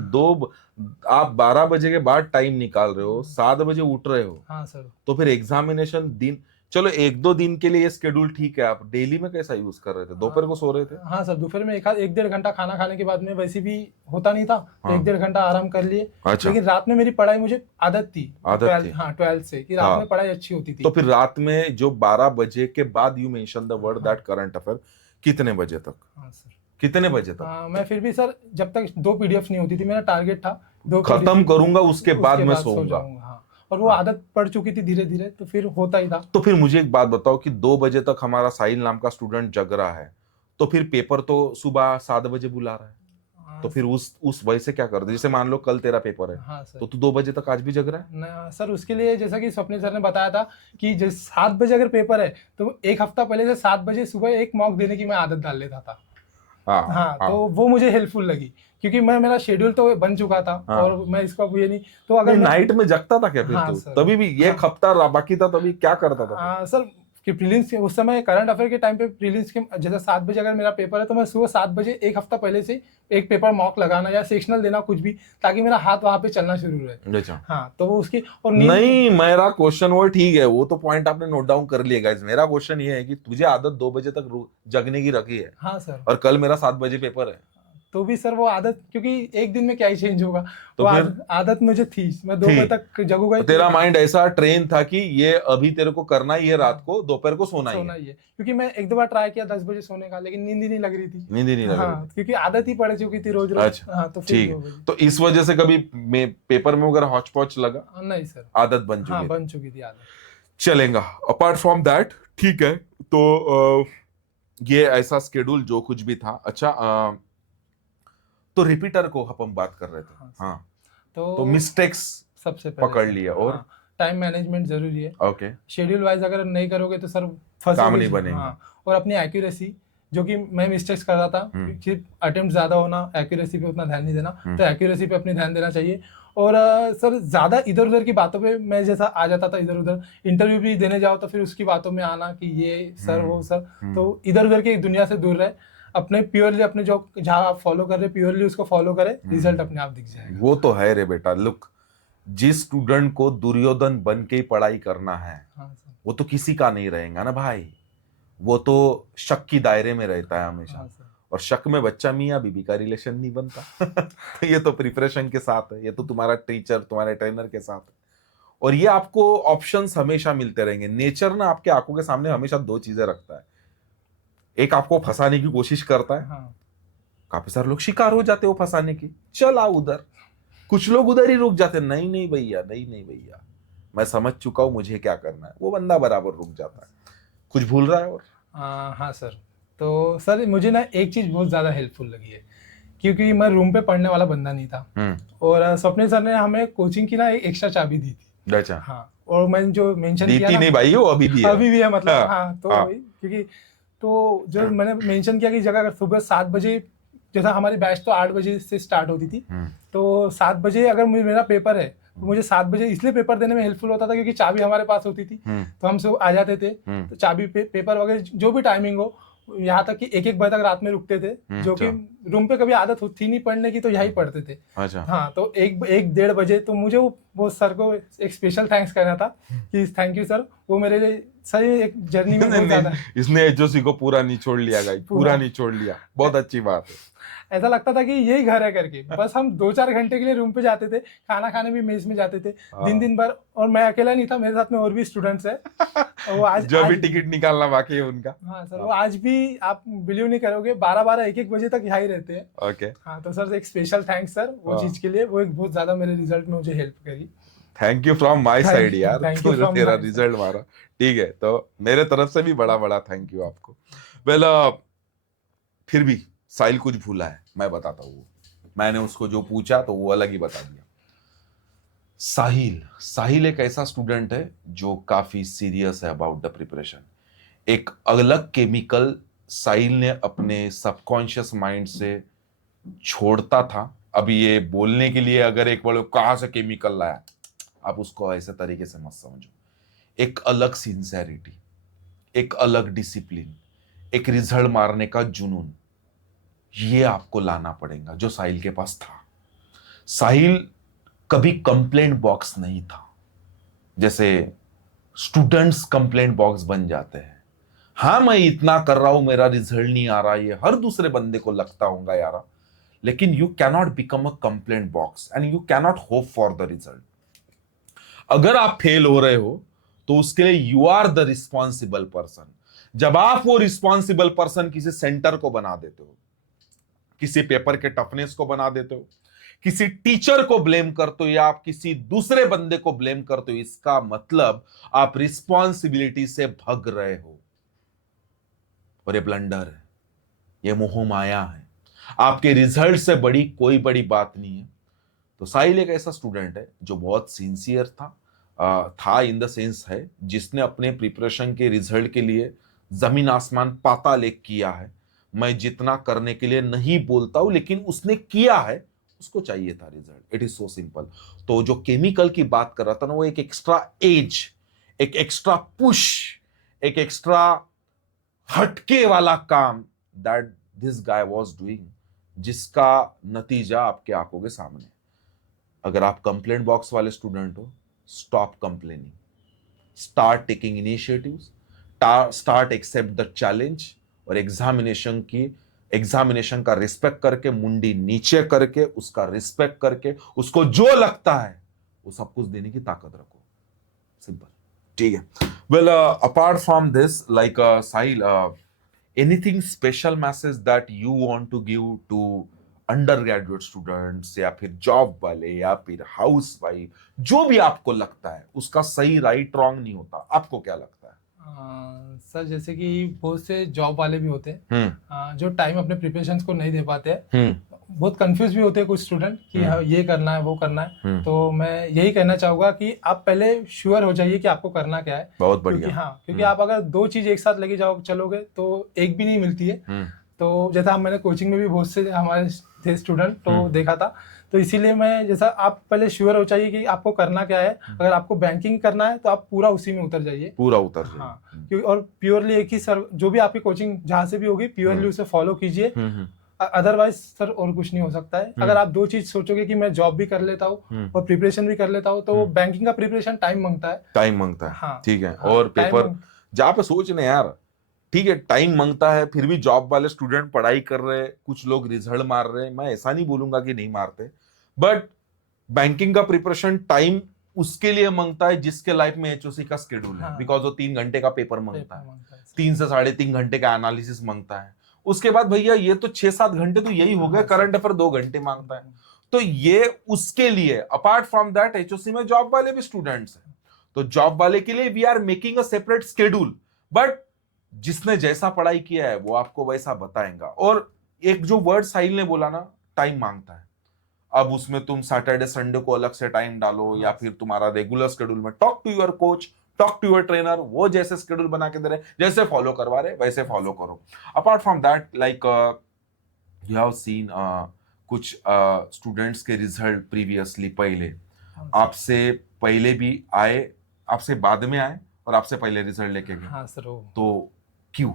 आप 12 बजे के बाद टाइम निकाल रहे हो, 7 बजे उठ रहे हो। हाँ सर। तो फिर एग्जामिनेशन दिन, चलो 1-2 दिन के लिए ये स्केड्यूल ठीक है, आप डेली में कैसा यूज कर रहे थे? दोपहर को सो रहे थे? हाँ सर, दोपहर में 1-1.5 घंटा खाना खाने के बाद में वैसे भी होता नहीं था, तो 1-1.5 घंटा आराम कर लिए। अच्छा। लेकिन रात में मेरी पढ़ाई, मुझे आदत थी 12th से कि रात हाँ। में पढ़ाई अच्छी होती थी। तो फिर रात में जो 12 बजे के बाद you mention the word that current affair, कितने बजे तक? हाँ सर। कितने बजे तक? मैं फिर भी सर, जब तक 2 PDF नहीं होती थी, मेरा टारगेट था 2 खत्म करूंगा, उसके बाद मैं सोऊंगा। हाँ, और वो आदत पड़ चुकी थी धीरे धीरे, तो फिर होता ही था। तो फिर मुझे एक बात बताओ कि 2 बजे तक हमारा साहिल नाम का स्टूडेंट जग रहा है, तो फिर पेपर तो सुबह 7 बजे बुला रहा है। तो फिर उस वजह से क्या कर दे? जैसे मान लो कल तेरा पेपर है। हाँ सर। तो तू 2 बजे तक आज भी जग रहा है? ना सर, उसके लिए जैसा कि स्वप्निल सर ने बताया था कि 7 बजे अगर पेपर है तो एक हफ्ता पहले से 7 बजे सुबह एक मॉक देने की मैं आदत डाल लेता था। हाँ, तो वो मुझे हेल्पफुल लगी, क्योंकि मेरा शेड्यूल तो बन चुका था। और मैं इसका ये नहीं तो अगर नाइट में जगता था क्या फिर? हाँ, तू तभी भी एक हफ्ता बाकी था, तभी क्या करता था? हाँ सर, कि प्रीलिम्स उस समय करंट अफेयर के टाइम पे प्रीलिम्स के जैसे 7 बजे अगर मेरा पेपर है, तो मैं सुबह 7 बजे एक हफ्ता पहले से एक पेपर मॉक लगाना या सेक्शनल देना, कुछ भी, ताकि मेरा हाथ वहां पे चलना शुरू रहे। अच्छा। हाँ, तो वो उसकी और नहीं, मेरा क्वेश्चन वो ठीक है, वो तो पॉइंट आपने नोट डाउन कर लिया गाइस। मेरा क्वेश्चन ये है कि तुझे आदत 2 बजे तक जगने की रखी है। हाँ सर। और कल मेरा 7 बजे पेपर है, तो भी सर वो आदत, क्योंकि एक दिन में क्या ही चेंज होगा, तो वो फिर आदत मुझे थी, मैं 2 बजे तक जगूंगा। तेरा माइंड ऐसा ट्रेन था कि ये अभी तेरे को करना ही है, रात को दोपहर को सोना ही है। क्योंकि मैं 1-2 बार ट्राई किया 10 बजे सोने का, लेकिन नींद ही नहीं लग रही थी। नींद ही नहीं लग रही थी, क्योंकि आदत ही पड़ चुकी थी रोज रोज। अच्छा। हाँ, तो ठीक, तो इस वजह से कभी पेपर में वगैरह हॉच पॉच लगा? नहीं सर, आदत बन चुकी? बन चुकी थी आदत। चलेगा अपार्ट फ्रॉम दैट, ठीक है। तो ये ऐसा स्केड्यूल जो कुछ भी था। अच्छा, तो रिपीटर को हम बात कर रहे थे। हाँ, तो मिस्टेक्स सबसे पकड़ लिया, और टाइम मैनेजमेंट जरूरी है। ओके, शेड्यूल वाइज अगर नहीं करोगे तो सर काम नहीं बनेगा। और अपनी एक्यूरेसी, जो कि मैं मिस्टेक्स कर रहा था, सिर्फ अटेम्प्ट ज्यादा होना, एक्यूरेसी पे उतना ध्यान नहीं देना, तो एक्यूरेसी पे अपने ध्यान देना चाहिए। और सर ज्यादा इधर उधर की बातों पे मैं जैसा आ जाता था, इधर उधर इंटरव्यू भी देने जाओ तो फिर उसकी बातों में आना कि ये सर वो सर, तो इधर उधर की दुनिया से दूर रहे, अपने प्योरली अपने जो जहाँ आप फॉलो कर रहे प्योरली उसको फॉलो करें, रिजल्ट अपने आप दिख जाएगा। वो तो है रे बेटा। लुक, जिस स्टूडेंट को दुर्योधन बन के पढ़ाई करना है, वो तो किसी का नहीं रहेगा ना भाई, वो तो शक की दायरे में रहता है हमेशा। और शक में बच्चा मियाँ बीबी का रिलेशन नहीं बनता। तो ये तो प्रिपरेशन के साथ है, ये तो तुम्हारा टीचर तुम्हारे ट्रेनर के साथ है, और ये आपको ऑप्शंस हमेशा मिलते रहेंगे। नेचर ना आपके आंखों के सामने हमेशा 2 चीजें रखता है, एक आपको फंसाने की कोशिश करता है। काफी सारे लोग शिकार हो जाते हो फंसाने की, चल आओ उधर, कुछ लोग उधर ही रुक जाते, नहीं नहीं भैया, नहीं नहीं भैया, मैं समझ चुका हूं मुझे क्या करना है, वो बंदा बराबर रुक जाता है। कुछ भूल रहा है? और हाँ सर, तो सर मुझे ना एक चीज बहुत ज्यादा हेल्पफुल लगी है, क्योंकि मैं रूम पे पढ़ने वाला बंदा नहीं था, और स्वप्निल सर ने हमें कोचिंग की ना एक एक्स्ट्रा चाबी दी थी। अच्छा। हाँ, और मैंने जो मेंशन किया ना, नहीं भाई, वो अभी भी है मतलब। हाँ, तो क्योंकि तो जो मैंने मेंशन किया कि जगह अगर सुबह 7 बजे, जैसा हमारी बैच तो 8 बजे से स्टार्ट होती थी, तो 7 बजे अगर मेरा पेपर है तो मुझे 7 बजे इसलिए पेपर देने में हेल्पफुल होता था क्योंकि चाबी हमारे पास होती थी, तो हम सब आ जाते थे, तो चाबी पेपर वगैरह जो भी टाइमिंग हो, यहाँ तक कि 1-1 बजे तक रात में रुकते थे, जो कि रूम पे कभी आदत थी नहीं पढ़ने की, तो यही पढ़ते थे। अच्छा। हाँ, तो 1-1:30 बजे, तो मुझे वो सर को एक स्पेशल थैंक्स करना था कि थैंक यू सर, वो मेरे लिए सही एक जर्नी में बहुत ज्यादा। इसने एचओसी को पूरा निचोड़ लिया गाइस, पूरा निचोड़ लिया, बहुत अच्छी बात है। ऐसा लगता था कि यही घर है करके, बस हम 2-4 घंटे के लिए रूम पे जाते थे, खाना खाने भी मेस में जाते थे दिन भर, और मैं अकेला नहीं था, मेरे साथ में और भी स्टूडेंट्स है। वो आज जो भी टिकट निकालना बाकी है उनका। हाँ सर, वो आज भी आप बिलीव नहीं करोगे 12-12, 1-1 बजे तक यहाँ ही रहते हैं। ओके। हाँ, तो सर एक स्पेशल थैंक्स सर वो चीज के लिए, वो एक बहुत ज्यादा मेरे रिजल्ट में मुझे हेल्प करी। Thank you from my side यार, thank you तूने from तेरा my रिजल्ट मारा। ठीक है, तो मेरे तरफ से भी बड़ा बड़ा थैंक यू आपको। वेल फिर भी साहिल कुछ भूला है, मैं बताता हूँ। मैंने उसको जो पूछा तो वो अलग ही बता दिया। साहिल साहिल एक ऐसा स्टूडेंट है जो काफी सीरियस है अबाउट द प्रिपरेशन। एक अलग केमिकल साहिल ने अपने सबकॉन्शियस माइंड से छोड़ता था। अभी ये बोलने के लिए अगर एक बोलो कहां से केमिकल लाया, आप उसको ऐसे तरीके से मत समझो। एक अलग सिंसेरिटी, एक अलग डिसिप्लिन, एक रिजल्ट मारने का जुनून, ये आपको लाना पड़ेगा जो साहिल के पास था। साहिल कभी कंप्लेंट बॉक्स नहीं था, जैसे स्टूडेंट्स कंप्लेंट बॉक्स बन जाते हैं। हाँ मैं इतना कर रहा हूं, मेरा रिजल्ट नहीं आ रहा, ये हर दूसरे बंदे को लगता होगा यार, लेकिन you cannot become a complaint box and you cannot hope for the result. अगर आप फेल हो रहे हो तो उसके लिए you are the responsible person. जब आप वो रिस्पॉन्सिबल पर्सन किसी सेंटर को बना देते हो, किसी पेपर के टफनेस को बना देते हो, किसी टीचर को ब्लेम करते हो या आप किसी दूसरे बंदे को ब्लेम करते हो, इसका मतलब आप रिस्पॉन्सिबिलिटी से भग रहे हो। और ये ब्लंडर है, ये मोह माया है। आपके रिजल्ट से बड़ी कोई बड़ी बात नहीं है। तो साहिल एक ऐसा स्टूडेंट है जो बहुत सिंसियर था इन द सेंस है, जिसने अपने प्रिपरेशन के रिजल्ट के लिए जमीन आसमान पाताल एक किया है। मैं जितना करने के लिए नहीं बोलता हूं, लेकिन उसने किया है, उसको चाहिए था result. It is so simple. तो जो केमिकल की बात कर रहा था ना, वो एक एक्स्ट्रा एज, एक एक्स्ट्रा पुश, एक एक्स्ट्रा हटके वाला काम that this guy was doing, जिसका नतीजा आपके आंखों के सामने। अगर आप कंप्लेंट बॉक्स वाले स्टूडेंट हो, stop complaining, start taking initiatives, start accept the challenge, और एग्जामिनेशन का रिस्पेक्ट करके, मुंडी नीचे करके, उसका रिस्पेक्ट करके, उसको जो लगता है वो सब कुछ देने की ताकत रखो। सिंपल। ठीक है। Well apart from this, like Sahil, anything special message that you want to give to undergraduate students, या फिर जॉब वाले, या फिर हाउस वाइफ, जो भी आपको लगता है, उसका सही राइट रॉन्ग नहीं होता, आपको क्या लगता है? सर जैसे कि बहुत से जॉब वाले भी होते हैं जो टाइम अपने प्रिपरेशंस को नहीं दे पाते हैं, बहुत कंफ्यूज भी होते हैं कुछ स्टूडेंट कि हाँ ये करना है वो करना है। तो मैं यही कहना चाहूंगा कि आप पहले श्योर हो जाइए कि आपको करना क्या है। बहुत बढ़िया। क्योंकि आप अगर दो चीज एक साथ लेके जाओ चलोगे तो एक भी नहीं मिलती है। तो जैसा मैंने कोचिंग में भी बहुत से हमारे थे स्टूडेंट तो देखा था, तो इसीलिए मैं जैसा आप पहले श्योर हो चाहिए कि आपको करना क्या है। अगर आपको बैंकिंग करना है तो आप पूरा उसी में उतर जाइए, पूरा उतर जाइए। हाँ, क्योंकि और प्योरली एक ही सर, जो भी आपकी कोचिंग जहाँ से भी होगी प्योरली उसे फॉलो कीजिए। अदरवाइज सर और कुछ नहीं हो सकता है। अगर आप दो चीज सोचोगे कि मैं जॉब भी कर लेता हूँ और प्रिपरेशन भी कर लेता हूँ, तो बैंकिंग का प्रिपरेशन टाइम मांगता है। हाँ, ठीक है। और पेपर जहाँ पे सोच रहे यार, ठीक है टाइम मांगता है, फिर भी जॉब वाले स्टूडेंट पढ़ाई कर रहे हैं, कुछ लोग रिजल्ट मार रहे हैं, मैं ऐसा नहीं बोलूंगा कि नहीं मारते, बट बैंकिंग का प्रिपरेशन टाइम उसके लिए मांगता है जिसके लाइफ में एचओसी का शेड्यूल है। बिकॉज वो 3 घंटे का पेपर मांगता है, 3 से 3.5 घंटे का एनालिसिस मांगता है। उसके बाद भैया ये तो 6-7 घंटे तो यही हो गए, करंट अफेयर 2 घंटे मांगता है। तो ये उसके लिए, अपार्ट फ्रॉम दैट एचओसी में जॉब वाले भी स्टूडेंट्स हैं, तो जॉब वाले के लिए we are making a separate schedule. But जिसने जैसा पढ़ाई किया है वो आपको वैसा बताएगा। और एक जो वर्ड साहिल ने बोला ना, टाइम मांगता है, अब उसमें तुम सैटरडे संडे को अलग से टाइम डालो, या फिर तुम्हारा रेगुलर शेड्यूल में talk to your coach, talk to your trainer, वो जैसे शेड्यूल बना के दे रहे, जैसे फॉलो करवा रहे वैसे फॉलो करो। Apart from that, like you have seen कुछ स्टूडेंट्स के रिजल्ट प्रीवियसली पहले आपसे पहले भी आए, आपसे बाद में आए, और आपसे पहले रिजल्ट लेके गए। हाँ सर। तो क्यों?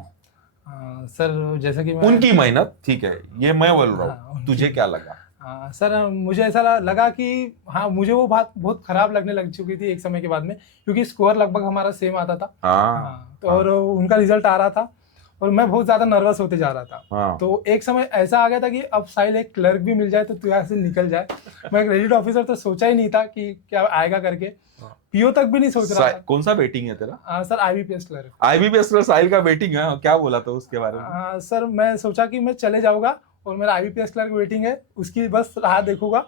सर जैसा कि उनकी मेहनत ठीक है, ये मैं बोल रहा हूँ, तुझे क्या लगा? सर मुझे ऐसा लगा कि हाँ, मुझे वो बात बहुत खराब लगने लग चुकी थी एक समय के बाद में, क्योंकि स्कोर लगभग हमारा सेम आता था। तो और उनका रिजल्ट आ रहा था और मैं बहुत ज्यादा नर्वस होते जा रहा था। तो एक समय ऐसा आ गया था कि अब साहिल एक क्लर्क भी मिल जाए तो तू यहाँ से निकल जाए। मैं एक क्रेडिट ऑफिसर तो सोचा ही नहीं था कि क्या आएगा करके, पीओ तक भी नहीं सोच रहा था। कौन सा वेटिंग है तेरा? Sir IBPS clerk. IBPS clerk Sahil का वेटिंग है, क्या बोला था उसके बारे में? सर मैं सोचा कि मैं चले जाऊंगा और मेरा आईबीपीएस क्लर्क वेटिंग है, उसकी बस राह देखूंगा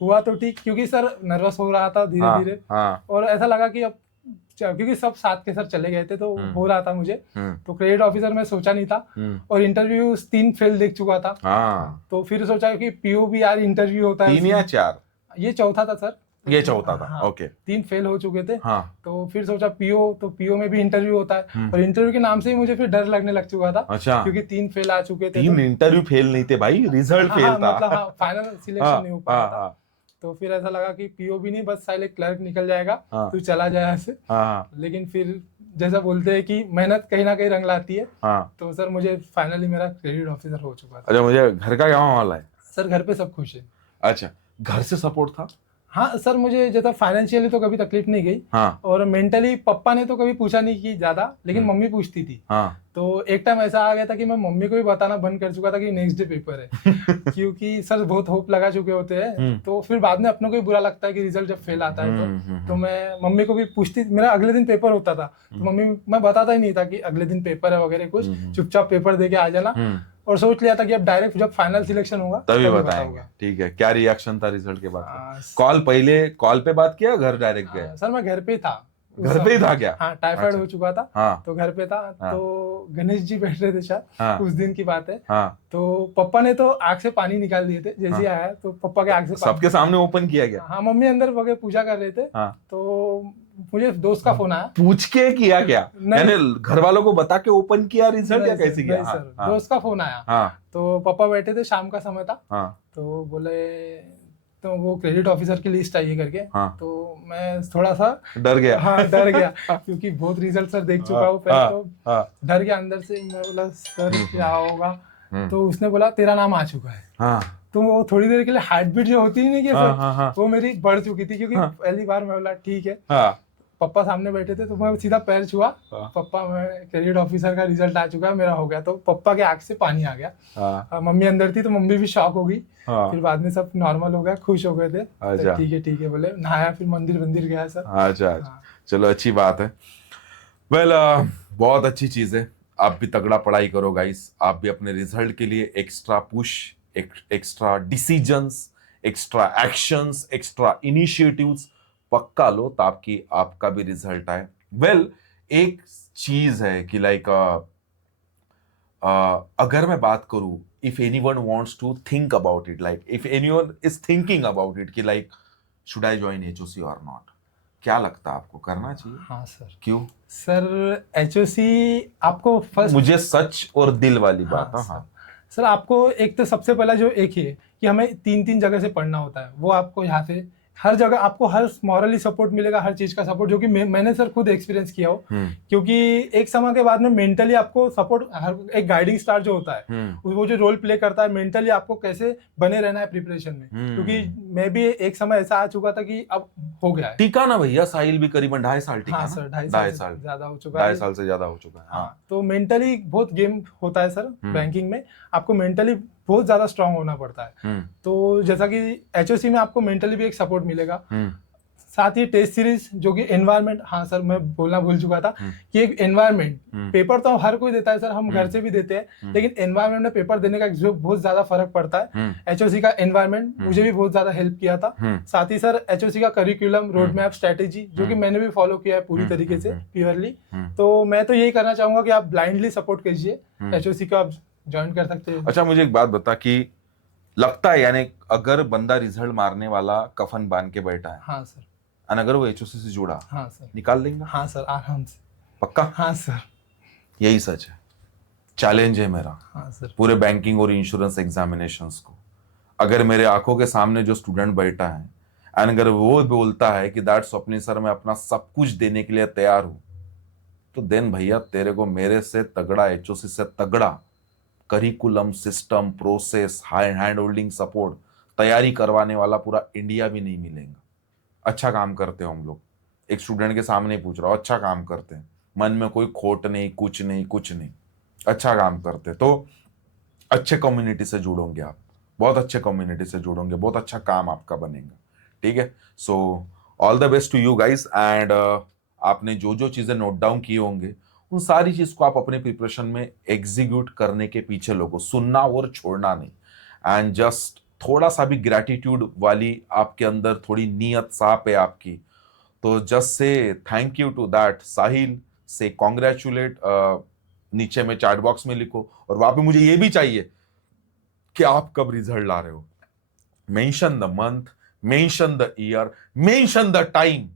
हुआ तो ठीक, क्योंकि सर नर्वस हो रहा था धीरे धीरे, और ऐसा लगा कि अब क्योंकि सब साथ के सर चले गए थे तो हो रहा था मुझे, तो क्रेडिट ऑफिसर मैं सोचा नहीं था, और इंटरव्यू 3 फेल देख चुका था। तो फिर सोचा कि पीओ भी यार इंटरव्यू होता है। 3 या 4? ये चौथा था सर। ये चौथा था। ओके। 3 फेल हो चुके थे। तो फिर सोचा पीओ, तो पीओ में भी इंटरव्यू होता है, और इंटरव्यू के नाम से ही मुझे फिर डर लगने लग चुका था। अच्छा। क्योंकि 3 फेल आ चुके थे। 3 इंटरव्यू फेल नहीं थे भाई, रिजल्ट फेल था। मतलब फाइनल सिलेक्शन नहीं हो पाया था। तो फिर ऐसा लगा कि पीओ भी नहीं, बस साले क्लर्क निकल जाएगा, तू चला जाए ऐसे। लेकिन फिर जैसा बोलते हैं कि मेहनत कहीं ना कहीं रंग लाती है। तो सर मुझे फाइनली मेरा क्रेडिट ऑफिसर हो चुका था। अच्छा, मुझे घर का क्या मामला है? सर घर पे सब खुश है। अच्छा, घर से सपोर्ट था? हाँ सर, मुझे जैसा फाइनेंशियली तो कभी तकलीफ नहीं गई। और मेंटली पापा ने तो कभी पूछा नहीं कि ज्यादा, लेकिन मम्मी पूछती थी। तो एक टाइम ऐसा आ गया था कि मैं मम्मी को भी बताना बंद कर चुका था कि नेक्स्ट डे पेपर है। क्योंकि सर बहुत होप लगा चुके होते हैं, तो फिर बाद में अपनों को भी बुरा लगता है कि रिजल्ट जब फेल आता है तो मैं मम्मी को भी पूछती, मेरा अगले दिन पेपर होता था तो मम्मी, मैं बताता ही नहीं था कि अगले दिन पेपर है वगैरह कुछ, चुपचाप पेपर दे के आ जाना, और सोच लिया था कि अब डायरेक्ट जब फाइनल सिलेक्शन होगा तभी बताएंगे। ठीक है, क्या रिएक्शन था रिजल्ट के बाद? कॉल पे बात किया, घर डायरेक्ट गए? सर मैं घर पे था। घर पे ही था क्या? हाँ, टाइफाइड हो चुका था। तो घर पे था। तो गणेश जी बैठ रहे थे शायद, उस दिन की बात है। तो पापा ने तो आंख से पानी निकाल दिए थे जैसे ही आया, तो पापा के आंख से सबके सामने ओपन किया गया? हाँ, मम्मी अंदर वगैरह पूजा कर रहे थे। तो मुझे दोस्त का फोन आया। पूछ के किया क्या? यानी घर वालों को बता के ओपन किया रिजल्ट, या कैसे किया? सर दोस्त का फोन आया। तो पापा बैठे थे, शाम का समय था। तो बोले तो वो क्रेडिट ऑफिसर की लिस्ट आई है करके। तो मैं थोड़ा सा डर गया। डर गया क्योंकि बहुत रिजल्ट सर देख चुका हूँ पहले। तो डर गया अंदर से। मैं बोला सर क्या होगा? तो उसने बोला तेरा नाम आ चुका है। तो वो थोड़ी देर के लिए हार्ट बीट जो होती है नहीं कि वो मेरी बढ़ चुकी थी, क्योंकि पहली बार। मैं बोला ठीक है। पापा सामने बैठे थे, तो मैं सीधा पैर छुआ। पापा, मैं क्रेडिट ऑफिसर का रिजल्ट आ चुका है, मेरा हो गया। तो पापा के आंख से पानी आ गया। मम्मी अंदर थी तो मम्मी भी शॉक हो गई। फिर बाद में सब नॉर्मल हो गया, खुश हो गए थे। ठीक है बोले, नहाया, फिर मंदिर गया सर। अच्छा, चलो अच्छी बात है। वेल, बहुत अच्छी चीज है। आप भी तगड़ा पढ़ाई करो गाइस। आप भी अपने रिजल्ट के लिए extra push, extra decisions, extra actions, extra initiatives पक्का लो, ताकि आपका भी रिजल्ट आए। वेल, एक चीज है कि लाइक अगर मैं बात करूं, if anyone wants to think about it, like if anyone is thinking about it कि like should I join HOC और नॉट, क्या लगता है आपको, करना चाहिए? हाँ सर। क्यों सर? एचओसी आपको फर्स्ट, मुझे सच और दिल वाली बात। हाँ सर, आपको एक तो सबसे पहला जो एक ही है कि हमें 3 जगह से पढ़ना होता है। वो आपको यहाँ से हर जगह आपको हर मॉरली सपोर्ट मिलेगा, हर चीज का सपोर्ट, जो कि मैंने सर खुद एक्सपीरियंस किया हो। क्योंकि एक समय के बाद में मेंटली आपको सपोर्ट, हर एक गाइडिंग स्टार जो होता है वो जो रोल प्ले करता है मेंटली, आपको कैसे बने रहना है प्रिपरेशन में। क्योंकि मैं भी एक समय ऐसा आ चुका था कि अब हो गया है। टीका ना भैया, साहिल भी करीबन 2.5 साल टीका। हाँ सर, 2.5 साल ज्यादा हो चुका है। 2.5 साल से ज्यादा हो चुका है। हाँ, तो मेंटली बहुत गेम होता है सर बैंकिंग में। आपको मेंटली बहुत ज्यादा स्ट्रांग होना पड़ता है। तो जैसा कि एचओसी में आपको मेंटली भी एक सपोर्ट मिलेगा। साथ ही टेस्ट सीरीज जो कि एनवायरनमेंट, हाँ सर मैं बोलना भूल चुका था कि एक एनवायरनमेंट, पेपर तो हर कोई देता है सर, हम घर से भी देते हैं, लेकिन एनवायरनमेंट में पेपर देने का जो बहुत ज्यादा फर्क पड़ता है। एचओसी का एनवायरनमेंट मुझे भी बहुत ज्यादा हेल्प किया था। साथ ही सर एचओसी का करिकुलम, रोड मैप, स्ट्रेटेजी, जो कि मैंने भी फॉलो किया है पूरी तरीके से, प्योरली। तो मैं तो यही करना चाहूंगा कि आप ब्लाइंडली सपोर्ट कीजिए एचओसी को, आप ज्वाइन कर सकते हैं। अच्छा, मुझे एक बात बता कि लगता है यानी अगर बंदा रिजल्ट मारने वाला कफन बांध के बैठा है, हाँ सर, और अगर वो एचओसी से जुड़ा, हाँ सर, निकाल देंगे? हाँ सर, आराम से। पक्का? हाँ सर, यही सच है, चैलेंज है मेरा। हाँ सर, पूरे बैंकिंग और इंश्योरेंस एग्जामिनेशंस को, अगर मेरे आंखों के सामने जो स्टूडेंट बैठा है एंड अगर वो बोलता है कि दैट स्वप्निल सर मैं अपना सब कुछ देने के लिए तैयार हूं, तो देन भैया तेरे को मेरे से तगड़ा, एचओसी से तगड़ा curriculum, system, process, hand holding support तैयारी करवाने वाला पूरा इंडिया भी नहीं मिलेगा। अच्छा काम करते हो हम लोग, एक स्टूडेंट के सामने ही पूछ रहा हूं, अच्छा काम करते हैं, मन में कोई खोट नहीं, कुछ नहीं, अच्छा काम करते। तो अच्छे कम्युनिटी से जुड़ोगे आप, बहुत अच्छे कम्युनिटी से जुड़ोगे, बहुत अच्छा काम आपका बनेगा। ठीक है, so all the best to you guys. And आपने जो जो चीजें नोट डाउन किए होंगे उन सारी चीज को आप अपने प्रिपरेशन में एग्जीक्यूट करने के पीछे लोगों, सुनना और छोड़ना नहीं, एंड जस्ट थोड़ा सा भी ग्रैटिट्यूड वाली आपके अंदर थोड़ी नीयत साफ है आपकी, तो जस्ट से thank you to that Sahil, से कॉन्ग्रेचुलेट, नीचे में चैट बॉक्स में लिखो, और वहां पे मुझे ये भी चाहिए कि आप कब रिजल्ट ला रहे हो, mention the month, mention the year, mention the time,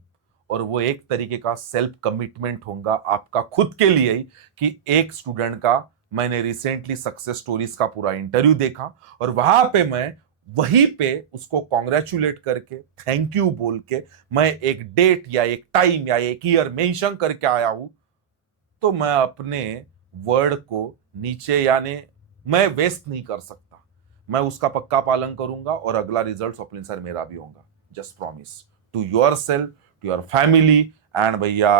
और वो एक तरीके का सेल्फ कमिटमेंट होगा आपका खुद के लिए ही कि एक स्टूडेंट का मैंने रिसेंटली सक्सेस स्टोरीज का पूरा इंटरव्यू देखा और वहां पे मैं वहीं पे उसको कॉन्ग्रेचुलेट करके थैंक यू बोल के मैं एक डेट या एक टाइम या एक ईयर मेंशन करके आया हूं, तो मैं अपने वर्ड को नीचे यानी मैं वेस्ट नहीं कर सकता, मैं उसका पक्का पालन करूंगा और अगला रिजल्ट स्वप्निल सर मेरा भी होगा। Just promise to yourself, to your family and भैया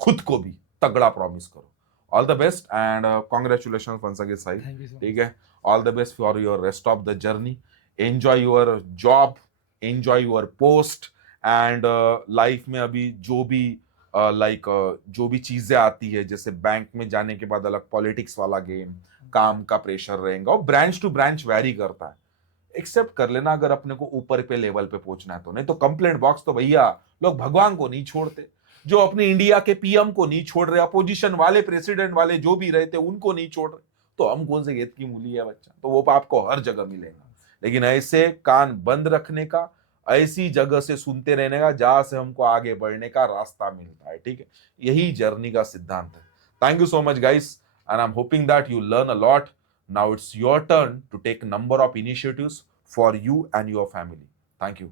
खुद को भी तगड़ा प्रॉमिस करो। All the best and congratulation once again Sahil, ठीक है। All the best for your rest of the journey, enjoy your job, enjoy your post and life में अभी जो भी जो भी चीजें आती है, जैसे बैंक में जाने के बाद अलग पॉलिटिक्स वाला गेम, काम का प्रेशर रहेगा, और ब्रांच टू ब्रांच वैरी करता है, एक्सेप्ट कर लेना अगर अपने को ऊपर पे लेवल पे पहुंचना है तो, नहीं तो कंप्लेंट बॉक्स तो भैया लोग भगवान को नहीं छोड़ते, जो अपनी इंडिया के पीएम को नहीं छोड़ रहे, अपोजिशन वाले प्रेसिडेंट वाले जो भी रहते उनको नहीं छोड़ रहे, तो हम कौन से गेत की मूली है बच्चा, तो वो आपको हर जगह मिलेगा। लेकिन ऐसे कान बंद रखने का, ऐसी जगह से सुनते रहने का जहां से हमको आगे बढ़ने का रास्ता मिलता है, ठीक है, यही जर्नी का सिद्धांत है। Thank you so much guys and I am hoping that you learn a lot. Now it's your turn to take number of initiatives for you and your family. Thank you.